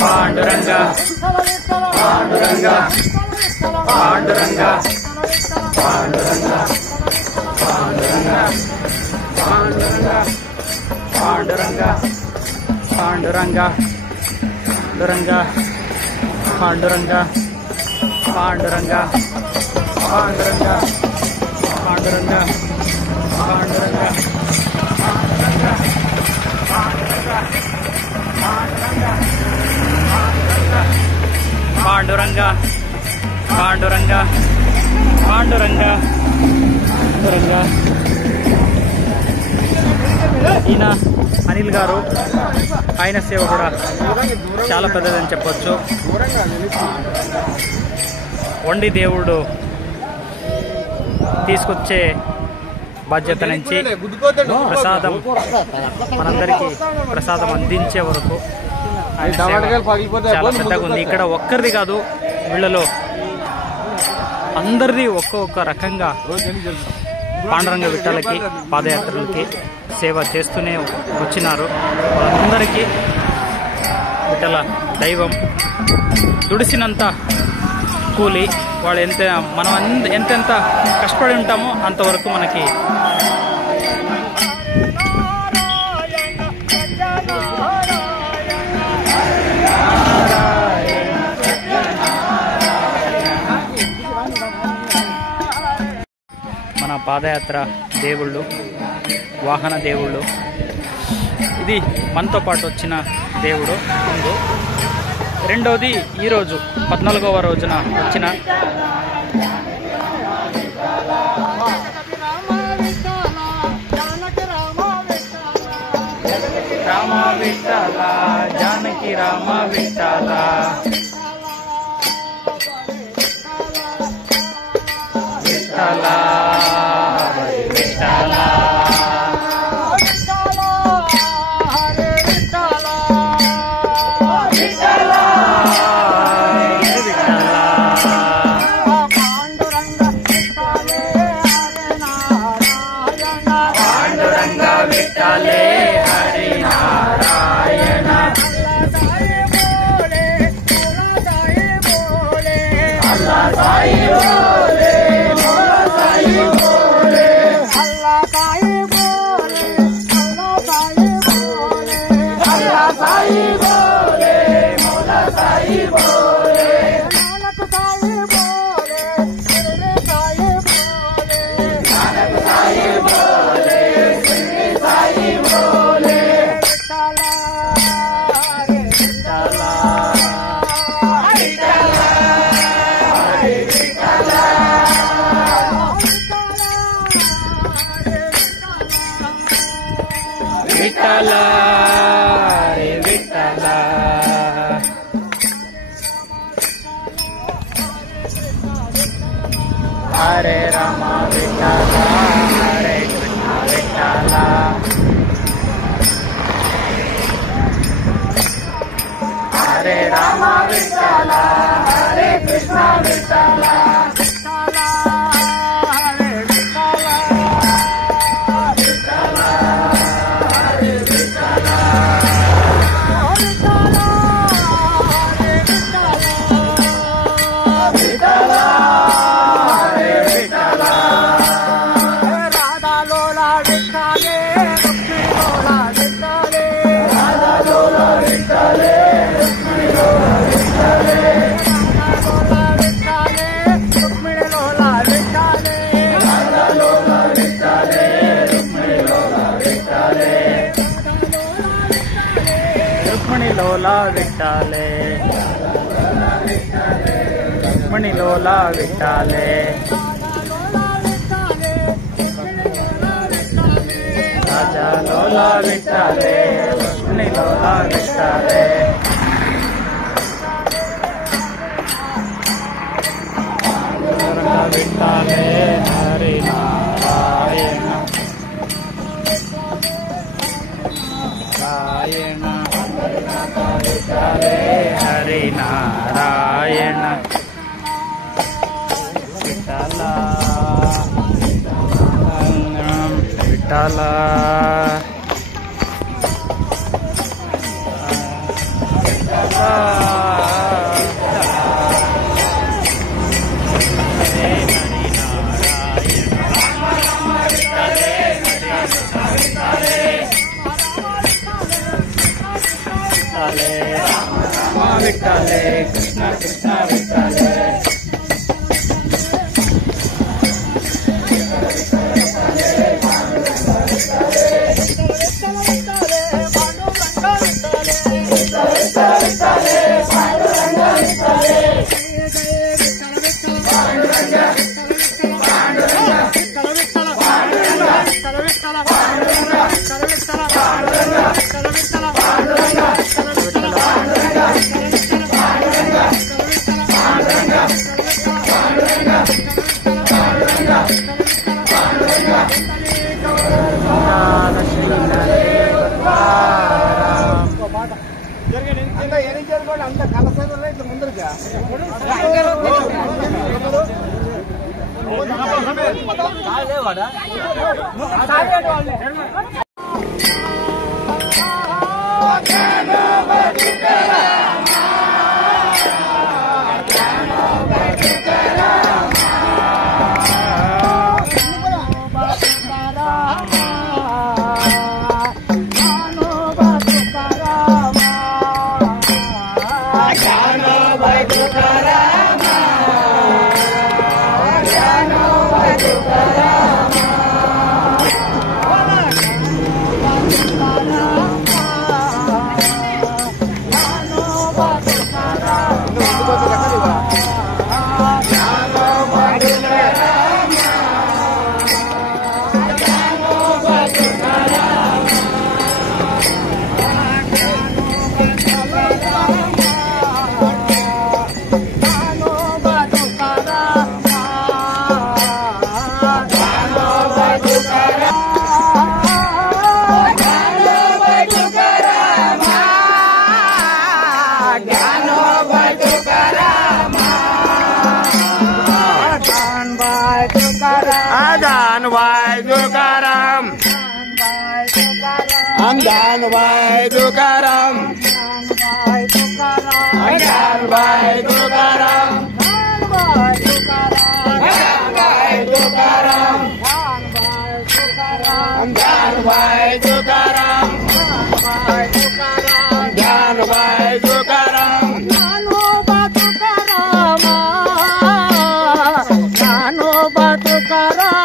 పాండురంగ పాండురంగ పాండురంగ పాండురంగ పాండురంగ పాండురంగ పాండురంగ పాండురంగ పాండురంగ పాండురంగ పాండురంగ పాండురంగ పాండురంగ పాండురంగ పాండురంగ పాండురంగ పాండురంగ పాండురంగ. ఈయన అనిల్ గారు, ఆయన సేవ కూడా చాలా పెద్దదని చెప్పొచ్చు. వండి దేవుడు తీసుకొచ్చే బాధ్యత నుంచి ప్రసాదం మనందరికీ ప్రసాదం అందించే వరకు ఆయన సేవ చాలా పెద్దగా ఉంది. ఇక్కడ ఒక్కరిది కాదు, వీళ్ళలో అందరిది ఒక్కొక్క రకంగా పాండురంగ విఠలకి పాదయాత్రలకి సేవ చేస్తూనే వచ్చినారు. వాళ్ళందరికీ విఠల దైవం దుడిసినంత కూలి. వాళ్ళు మనం ఎంతెంత కష్టపడి ఉంటామో అంతవరకు మనకి మన పాదయాత్ర దేవుళ్ళు, వాహన దేవుళ్ళు. ఇది మనతో పాటు వచ్చిన దేవుడు ముందు. రెండవది ఈరోజు 14వ రోజున వచ్చిన రామ విఠల జానకి రామ విఠల విఠల విఠల విఠల రే విఠల హరే రామ విఠల హరే కృష్ణ విఠల హరే రామ విఠల హరే కృష్ణ విఠల లోలా విఠాలే రుక్మిణి లోలా విఠాలే రాజా లోలా విఠాలే రుక్మిణి లోలా విఠాలే విఠాలే హరి నారాయణ నారాయణ విఠాలే హరి నారాయణ విఠల విఠల విఠాలే రామ విఠాలే కృష్ణ కృష్ణ విఠాలే అంత కలసంలో ఇట్లా ముందరుగా Amdan vai Tukaram, Amdan vai Tukaram, Amdan vai Tukaram, Amdan vai Tukaram, Nano Batukarama, Nano Batukarama.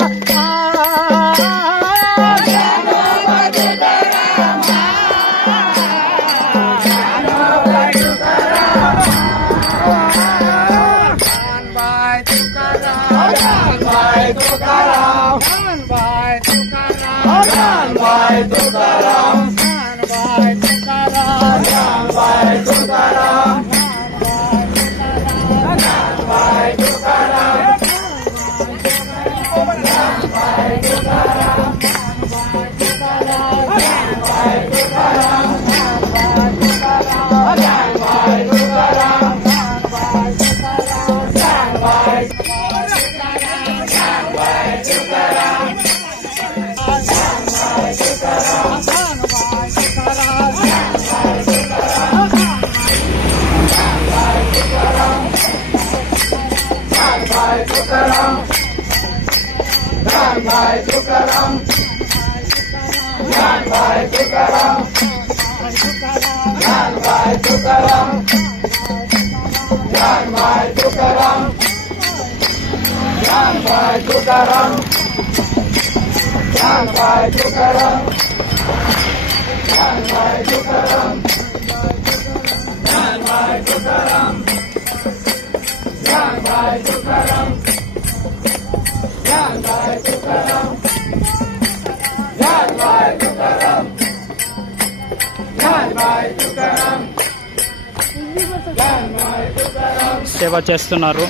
సేవ చేస్తున్నారు.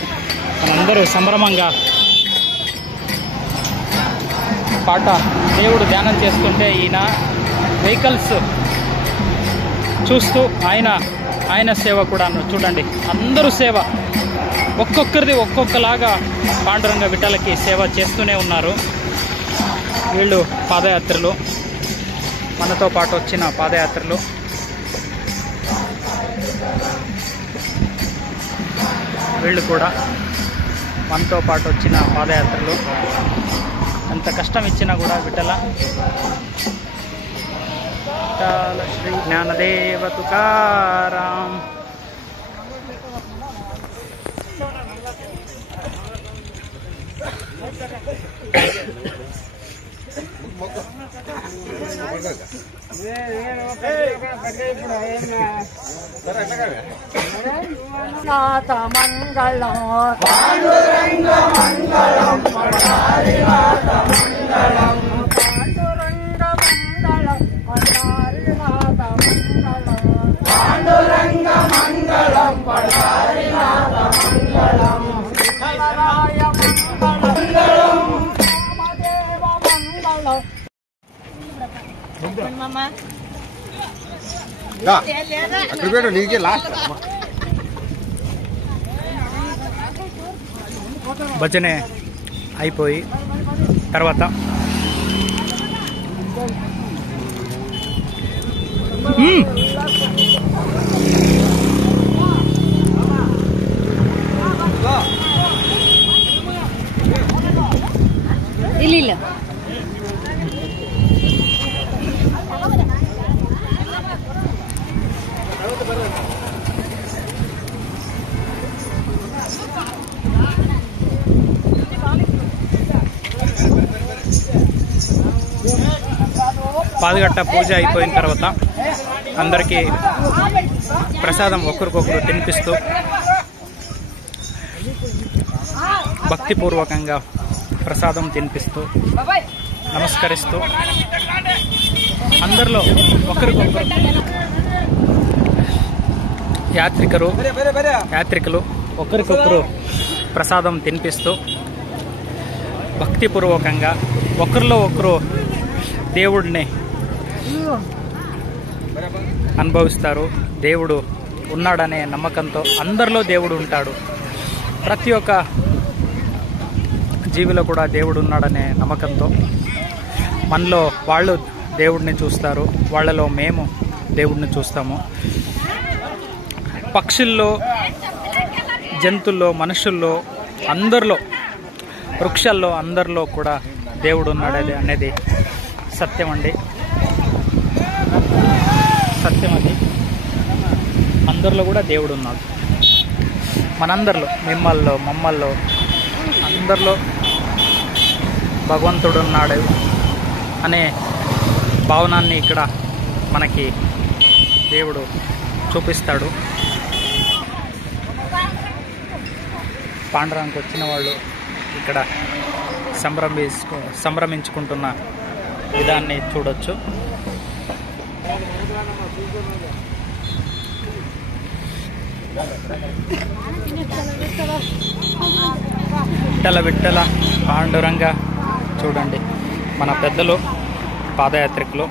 మనందరూ సంభ్రమంగా పాట దేవుడు ధ్యానం చేస్తుంటే ఈయన వెహికల్స్ చూస్తూ ఆయన సేవ కూడా చూడండి. అందరూ సేవ ఒక్కొక్కరిది ఒక్కొక్కలాగా పాండురంగ విఠలకి సేవ చేస్తూనే ఉన్నారు. వీళ్ళు పాదయాత్రలు, మనతో పాటు వచ్చిన పాదయాత్రలు. వీళ్ళు కూడా మనతో పాటు వచ్చిన పాదయాత్రలు. ఎంత కష్టం ఇచ్చినా కూడా విఠల विठ्ठल श्री ज्ञानदेव तुकाराम। नाथ मंगलम पांडुरंग मंगलम पंढरीनाथ मंगलम पांडुरंग मंगलम पांडुरंग मंगलम पंढरीनाथ मंगलम विठ्ठलराय मंगलम रामदेव मंगलम मामा అక్కడ నీకే లాస్ట్ భజనే అయిపోయి తర్వాత ಇಲ್ಲ పాదగట్ట పూజ అయిపోయిన తర్వాత అందరికీ ప్రసాదం ఒకరికొకరు తినిపిస్తూ భక్తిపూర్వకంగా ప్రసాదం తినిపిస్తూ నమస్కరిస్తూ అందరిలో ఒకరికొకరు యాత్రికులు ఒకరికొకరు ప్రసాదం తినిపిస్తూ భక్తిపూర్వకంగా ఒకరిలో ఒకరు దేవుడిని అనుభవిస్తారు. దేవుడు ఉన్నాడనే నమ్మకంతో అందరిలో దేవుడు ఉంటాడు. ప్రతి ఒక్క జీవిలో కూడా దేవుడు ఉన్నాడనే నమ్మకంతో మనలో వాళ్ళు దేవుడిని చూస్తారు, వాళ్ళలో మేము దేవుడిని చూస్తాము. పక్షుల్లో, జంతువుల్లో, మనుషుల్లో, అందరిలో, వృక్షాల్లో అందరిలో కూడా దేవుడు ఉన్నాడు అనేది సత్యం అండి. సత్యం అది. అందరిలో కూడా దేవుడు ఉన్నాడు. మనందరిలో, మిమ్మల్లో, మమ్మల్లో, అందరిలో భగవంతుడు ఉన్నాడు అనే భావనాన్ని ఇక్కడ మనకి దేవుడు చూపిస్తాడు. పాండురంగకు వచ్చిన వాళ్ళు ఇక్కడ సంభ్రమించుకుంటున్న విధాన్ని చూడొచ్చు. విఠల విఠల పాండురంగ చూడండి. మన పెద్దలు పాదయాత్రికులు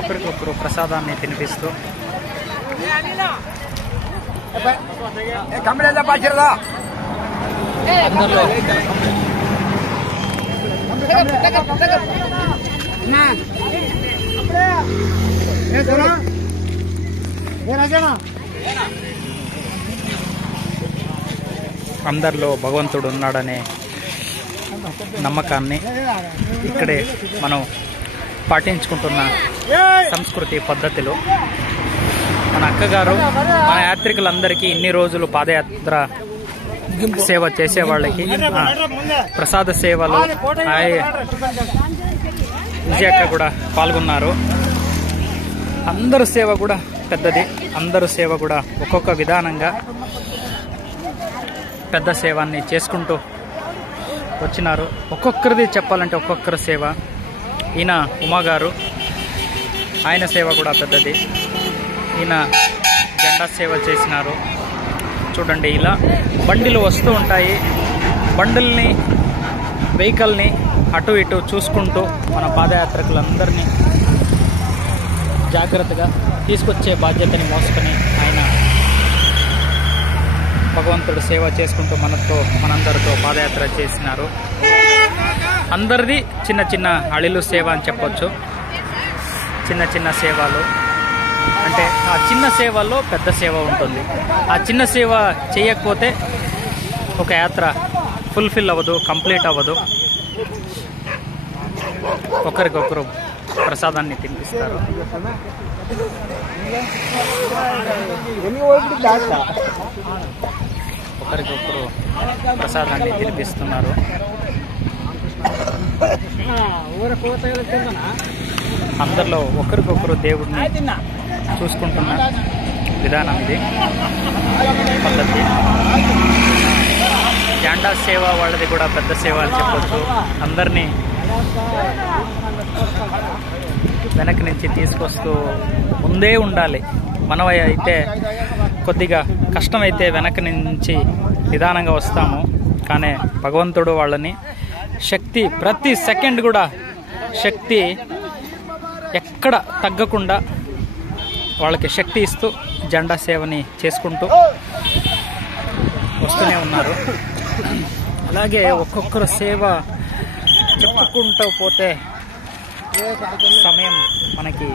ఒకరికొకరు ప్రసాదాన్ని తినిపిస్తూ అందరిలో అందరిలో భగవంతుడు ఉన్నాడనే నమ్మకాన్ని ఇక్కడే మనం పాటించుకుంటున్న సంస్కృతి పద్ధతిలో మన అక్కగారు మన యాత్రికులందరికీ ఇన్ని రోజులు పాదయాత్ర సేవ చేసే వాళ్ళకి ప్రసాద సేవలు విజయక్క కూడా పాల్గొన్నారు. అందరు సేవ కూడా పెద్దది. అందరు సేవ కూడా ఒక్కొక్క విధానంగా పెద్ద సేవాన్ని చేసుకుంటూ వచ్చినారు. ఒక్కొక్కరిది చెప్పాలంటే ఒక్కొక్కరి సేవ. ఈయన ఉమాగారు, ఆయన సేవ కూడా పెద్దది. ఈయన జెండా సేవ చేసినారు. చూడండి, ఇలా బండిలు వస్తూ ఉంటాయి. బండుల్ని, వెహికల్ని అటు ఇటు చూసుకుంటూ మన పాదయాత్రికులందరినీ జాగ్రత్తగా తీసుకొచ్చే బాధ్యతని మోసుకొని ఆయన భగవంతుడు సేవ చేసుకుంటూ మనందరితో పాదయాత్ర చేసినారు. అందరిది చిన్న చిన్న అళిలు సేవ అని చెప్పొచ్చు. చిన్న చిన్న సేవలు అంటే ఆ చిన్న సేవలో పెద్ద సేవ ఉంటుంది. ఆ చిన్న సేవ చేయకపోతే ఒక యాత్ర ఫుల్ఫిల్ అవ్వదు, కంప్లీట్ అవ్వదు. ఒకరికొకరు ప్రసాదాన్ని తినిపిస్తారు. ఒకరికొకరు ప్రసాదాన్ని తినిపిస్తున్నారు. అందరిలో ఒకరికొకరు దేవుడిని చూసుకుంటున్న విధానం ఇది, పద్ధతి. జాండా సేవ వాళ్ళది కూడా పెద్ద సేవ అని చెప్పొచ్చు. అందరినీ వెనక్కి నుంచి తీసుకొస్తూ ముందే ఉండాలి. మనవై అయితే కొద్దిగా కష్టమైతే వెనక్కి నుంచి నిదానంగా వస్తాము. కానీ భగవంతుడు వాళ్ళని శక్తి, ప్రతి సెకండ్ కూడా శక్తి ఎక్కడ తగ్గకుండా వాళ్ళకి శక్తి ఇస్తూ జెండా సేవని చేసుకుంటూ వస్తూనే ఉన్నారు. అలాగే ఒక్కొక్కరు సేవ చెప్పుకుంటూ పోతే సమయం మనకి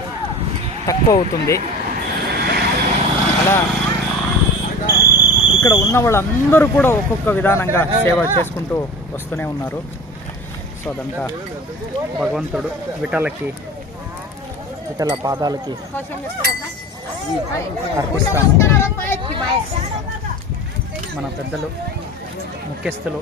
తక్కువ అవుతుంది. అలా ఇక్కడ ఉన్న వాళ్ళందరూ కూడా ఒక్కొక్క విధానంగా సేవ చేసుకుంటూ వస్తూనే ఉన్నారు. సో అదంతా భగవంతుడు విఠల పాదాలకి అర్పిస్తాము. మన పెద్దలు, ముఖ్యస్థులు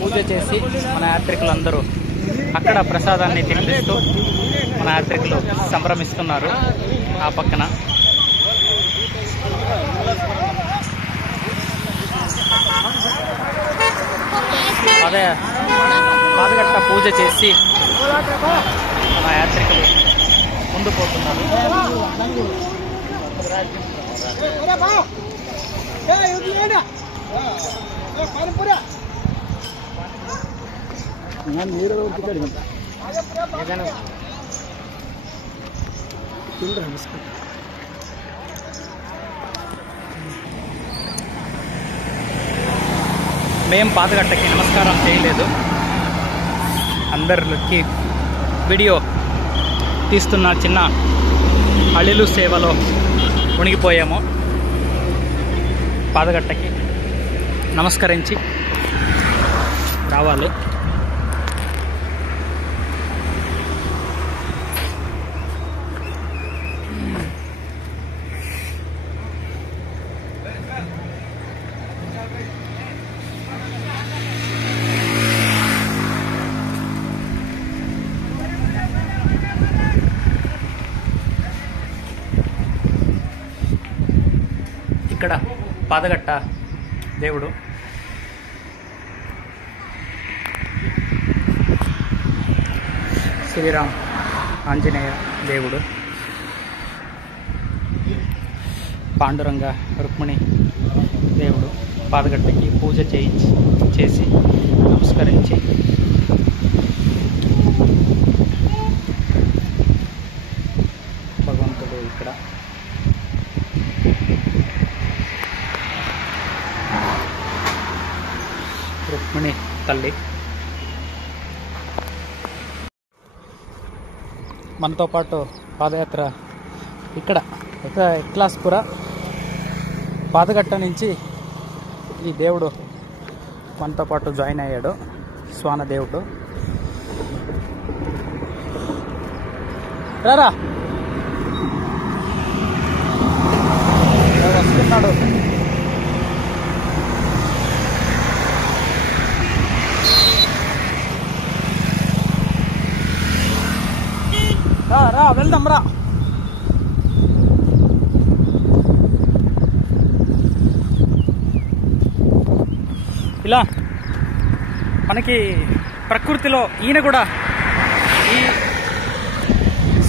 పూజ చేసి మన యాత్రికులందరూ అక్కడ ప్రసాదాన్ని తినిపిస్తూ మన యాత్రికులు సంభ్రమిస్తున్నారు. ఆ పక్కన అదే పాదగట్ట పూజ చేసి మన యాత్రికులు ముందు పోతున్నారు. మేం పాదగట్టకి నమస్కారం చేయలేదు. అందరికి వీడియో తీస్తున్న చిన్న అళిలు సేవలో మునిగిపోయాము. పాదగట్టకి నమస్కరించి రావాలి. ఇక్కడ పాదగట్ట దేవుడు శ్రీరామ్ ఆంజనేయ దేవుడు, పాండురంగ రుక్మిణి దేవుడు పాదగట్టకి పూజ చేసి నమస్కరించి భగవంతుడు ఇక్కడ రుక్మిణి తల్లి. మనతో పాటు పాదయాత్ర ఇక్కడ ఎక్లాస్పుర పాదగట్ట నుంచి ఈ దేవుడు మనతో పాటు జాయిన్ అయ్యాడు. స్వాన దేవుడు రారా వస్తున్నాడు. రా వెళ్దాం రా. ఇలా మనకి ప్రకృతిలో ఈయన కూడా, ఈ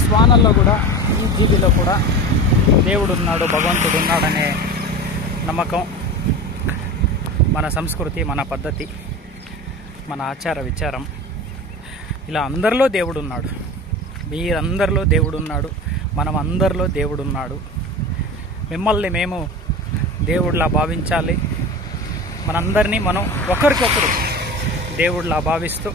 శ్వానల్లో కూడా, ఈ జీవిలో కూడా దేవుడు ఉన్నాడు, భగవంతుడు ఉన్నాడనే నమ్మకం మన సంస్కృతి, మన పద్ధతి, మన ఆచార విచారం. ఇలా అందరిలో దేవుడు ఉన్నాడు. మీరందరిలో దేవుడు ఉన్నాడు, మనం అందరిలో దేవుడు ఉన్నాడు మిమ్మల్ని మేము దేవుడిలా భావించాలి. మనందరినీ మనం ఒకరికొకరు దేవుడిలా భావిస్తూ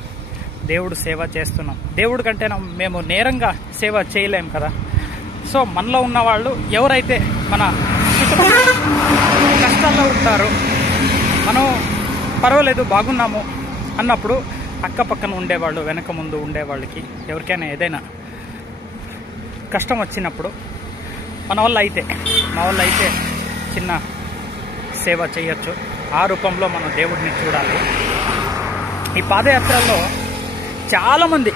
దేవుడు సేవ చేస్తున్నాం. దేవుడి కంటే మేము నేరంగా సేవ చేయలేం కదా. సో మనలో ఉన్న వాళ్ళు ఎవరైతే మన కష్టాల్లో ఉంటారో, మనం పర్వాలేదు బాగున్నాము అన్నప్పుడు అక్కపక్కన ఉండేవాళ్ళు, వెనక ముందు ఉండేవాళ్ళకి ఎవరికైనా ఏదైనా కష్టం వచ్చినప్పుడు మన వల్ల అయితే చిన్న సేవ చేయొచ్చు. ఆ రూపంలో మనం దేవుడిని చూడాలి. ఈ పాదయాత్రలో చాలామంది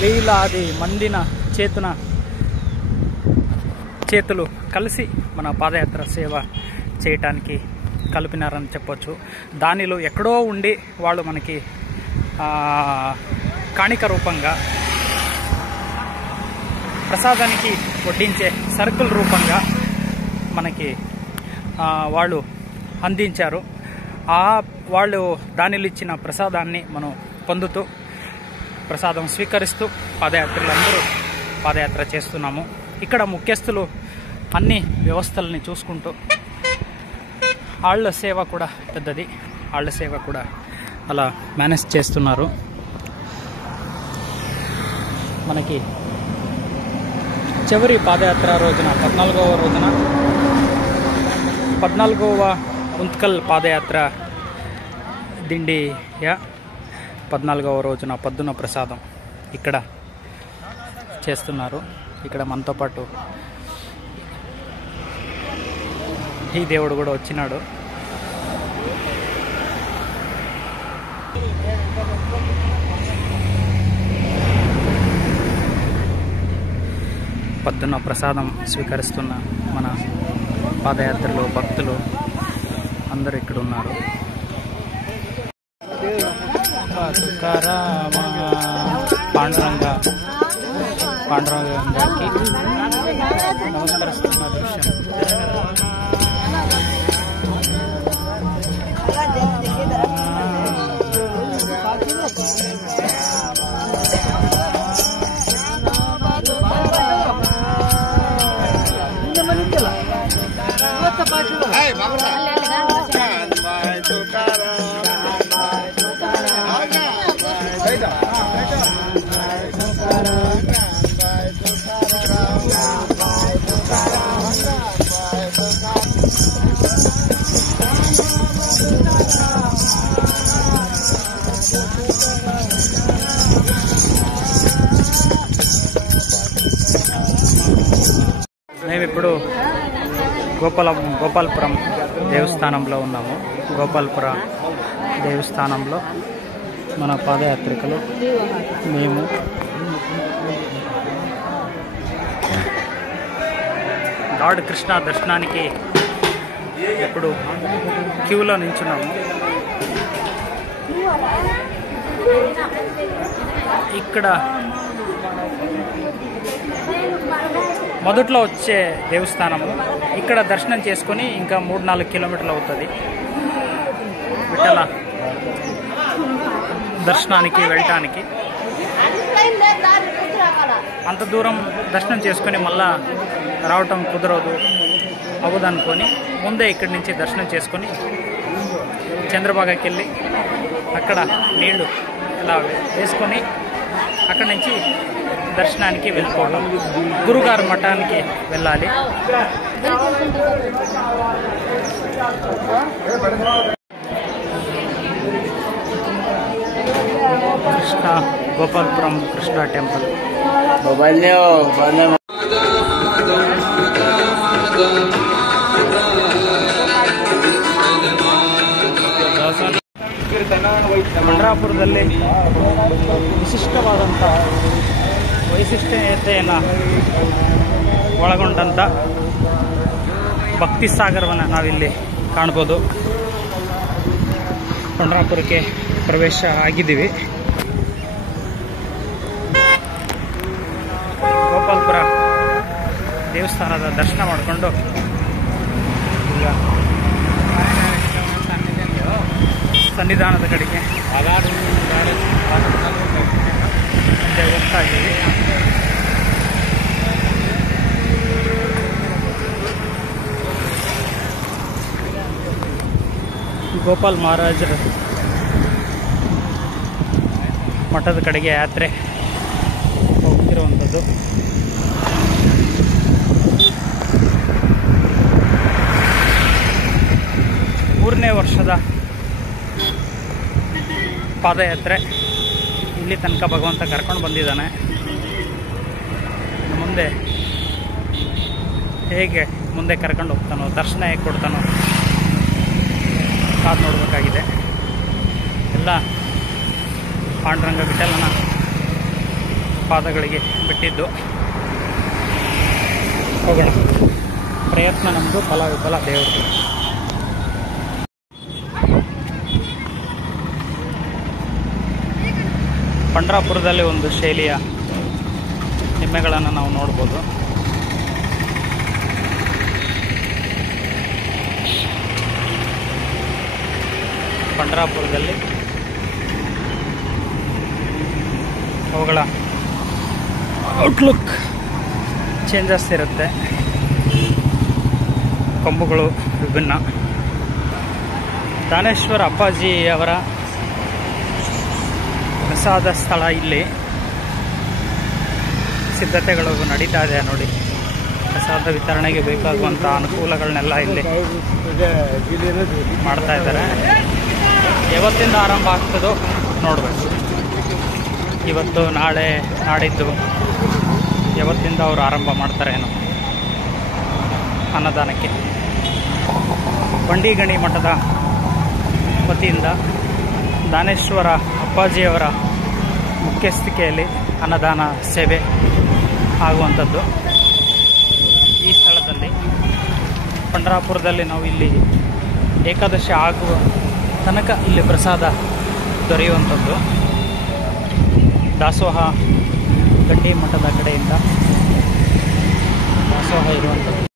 వేలాది మందిన చేతులు కలిసి మన పాదయాత్ర సేవ చేయటానికి కలిపినారని చెప్పొచ్చు. దానిలో ఎక్కడో ఉండి వాళ్ళు మనకి కాணிక రూపంగా, ప్రసాదానికి వడ్డించే సరుకుల రూపంగా మనకి వాళ్ళు అందించారు. వాళ్ళు దానిలో ఇచ్చిన ప్రసాదాన్ని మనం పొందుతూ, ప్రసాదం స్వీకరిస్తూ పాదయాత్రలందరూ పాదయాత్ర చేస్తున్నాము. ఇక్కడ ముఖ్యస్థులు అన్ని వ్యవస్థలని చూసుకుంటూ, వాళ్ళ సేవ కూడా పెద్దది, వాళ్ళ సేవ కూడా అలా మేనేజ్ చేస్తున్నారు. మనకి చివరి పాదయాత్ర రోజున 14వ ఉంత్కల్ పాదయాత్ర దిండియ 14వ రోజున పొద్దున ప్రసాదం ఇక్కడ చేస్తున్నారు. ఇక్కడ మనతో పాటు ఈ దేవుడు కూడా వచ్చినాడు. పొద్దున్న ప్రసాదం స్వీకరిస్తున్న మన పాదయాత్రలో భక్తులు అందరూ ఇక్కడ ఉన్నారు. తుకారామ పాండురంగాకి నమస్కరిస్తున్న దృశ్యం. మేమిప్పుడు గోపాల్పురం దేవస్థానంలో ఉన్నాము. గోపాల్పురం దేవస్థానంలో మన పాదయాత్రికులు మేము లార్డ్ కృష్ణ దర్శనానికి ఇప్పుడు క్యూలో నించున్నాము. ఇక్కడ మొదట్లో వచ్చే దేవస్థానము. ఇక్కడ దర్శనం చేసుకొని ఇంకా 3-4 కిలోమీటర్లు అవుతుంది విఠల దర్శనానికి వెళ్ళటానికి. అంత దూరం దర్శనం చేసుకొని మళ్ళా రావటం అవ్వదనుకొని ముందే ఇక్కడి నుంచి దర్శనం చేసుకొని చంద్రబాగకి వెళ్ళి అక్కడ నీళ్లు ఇలా వేసుకొని అక్కడి నుంచి దర్శనానికి వెళ్ళిపోవడం. గురుగారు మఠానికి వెళ్ళాలి. కృష్ణ గోపాల్పురం కృష్ణ టెంపుల్. ಪಂಢರಾಪುರದಲ್ಲಿ ವಿಶಿಷ್ಟವಾದಂಥ ವೈಶಿಷ್ಟ್ಯತೆಯನ್ನು ಒಳಗೊಂಡಂಥ ಭಕ್ತಿ ಸಾಗರವನ್ನು ನಾವಿಲ್ಲಿ ಕಾಣ್ಬೋದು. ಪಂಢರಾಪುರಕ್ಕೆ ಪ್ರವೇಶ ಆಗಿದ್ದೀವಿ. ಗೋಪಾಲ್ಪುರ ದೇವಸ್ಥಾನದ ದರ್ಶನ ಮಾಡಿಕೊಂಡು ಈಗ ಸನ್ನಿಧಾನದ ಕಡೆಗೆ ಮುಂದೆ ಹೋಗ್ತಾ ಇದ್ದೀವಿ. ಗೋಪಾಲ್ ಮಹಾರಾಜರ ಮಠದ ಕಡೆಗೆ ಯಾತ್ರೆ ಹೋಗ್ತಿರುವಂಥದ್ದು. ಮೂರನೇ ವರ್ಷದ ಪಾದಯಾತ್ರೆ. ಇಲ್ಲಿ ತನಕ ಭಗವಂತ ಕರ್ಕೊಂಡು ಬಂದಿದ್ದಾನೆ. ಮುಂದೆ ಹೇಗೆ ಮುಂದೆ ಕರ್ಕೊಂಡು ಹೋಗ್ತಾನೋ, ದರ್ಶನ ಹೇಗೆ ಕೊಡ್ತಾನೋ ಕಾದು ನೋಡಬೇಕಾಗಿದೆ. ಎಲ್ಲ ಪಾಂಡುರಂಗ ವಿಠಲನ ಪಾದಗಳಿಗೆ ಬಿಟ್ಟಿದ್ದು. ಹೋಗೋಣ. ಪ್ರಯತ್ನ ನಮ್ಮದು, ಫಲ ವಿಫಲ ದೇವರದು. ಪಂಡ್ರಾಪುರದಲ್ಲಿ ಒಂದು ಶೈಲಿಯ ಎಮ್ಮೆಗಳನ್ನು ನಾವು ನೋಡ್ಬೋದು. ಪಂಡ್ರಾಪುರದಲ್ಲಿ ಅವುಗಳ ಔಟ್ಲುಕ್ ಚೇಂಜಸ್ ಇರುತ್ತೆ. ಕೊಂಬುಗಳು ವಿಭಿನ್ನ. ದಾನೇಶ್ವರ ಅಪ್ಪಾಜಿಯವರ ಪ್ರಸಾದ ಸ್ಥಳ. ಇಲ್ಲಿ ಸಿದ್ಧತೆಗಳು ನಡೀತಾ ಇದೆ ನೋಡಿ. ಪ್ರಸಾದ ವಿತರಣೆಗೆ ಬೇಕಾಗುವಂಥ ಅನುಕೂಲಗಳನ್ನೆಲ್ಲ ಇಲ್ಲಿ ಮಾಡ್ತಾ ಇದ್ದಾರೆ. ಯಾವತ್ತಿಂದ ಆರಂಭ ಆಗ್ತದೋ ನೋಡಬೇಕು. ಇವತ್ತು, ನಾಳೆ, ನಾಡಿದ್ದು ಯಾವತ್ತಿಂದ ಅವರು ಆರಂಭ ಮಾಡ್ತಾರೇನೋ ಅನ್ನದಾನಕ್ಕೆ. ಬಂಡಿಗಣಿ ಮಠದ ವತಿಯಿಂದ ದಾನೇಶ್ವರ ಅಪ್ಪಾಜಿಯವರ ಮುಖ್ಯಸ್ಥಿಕೆಯಲ್ಲಿ ಅನ್ನದಾನ ಸೇವೆ ಆಗುವಂಥದ್ದು ಈ ಸ್ಥಳದಲ್ಲಿ. ಪಂಡ್ರಾಪುರದಲ್ಲಿ ನಾವು ಇಲ್ಲಿ ಏಕಾದಶಿ ಆಗುವ ತನಕ ಇಲ್ಲಿ ಪ್ರಸಾದ ದೊರೆಯುವಂಥದ್ದು. ದಾಸೋಹ ಗಂಡಿ ಮಠದ ಕಡೆಯಿಂದ ದಾಸೋಹ ಇರುವಂಥದ್ದು.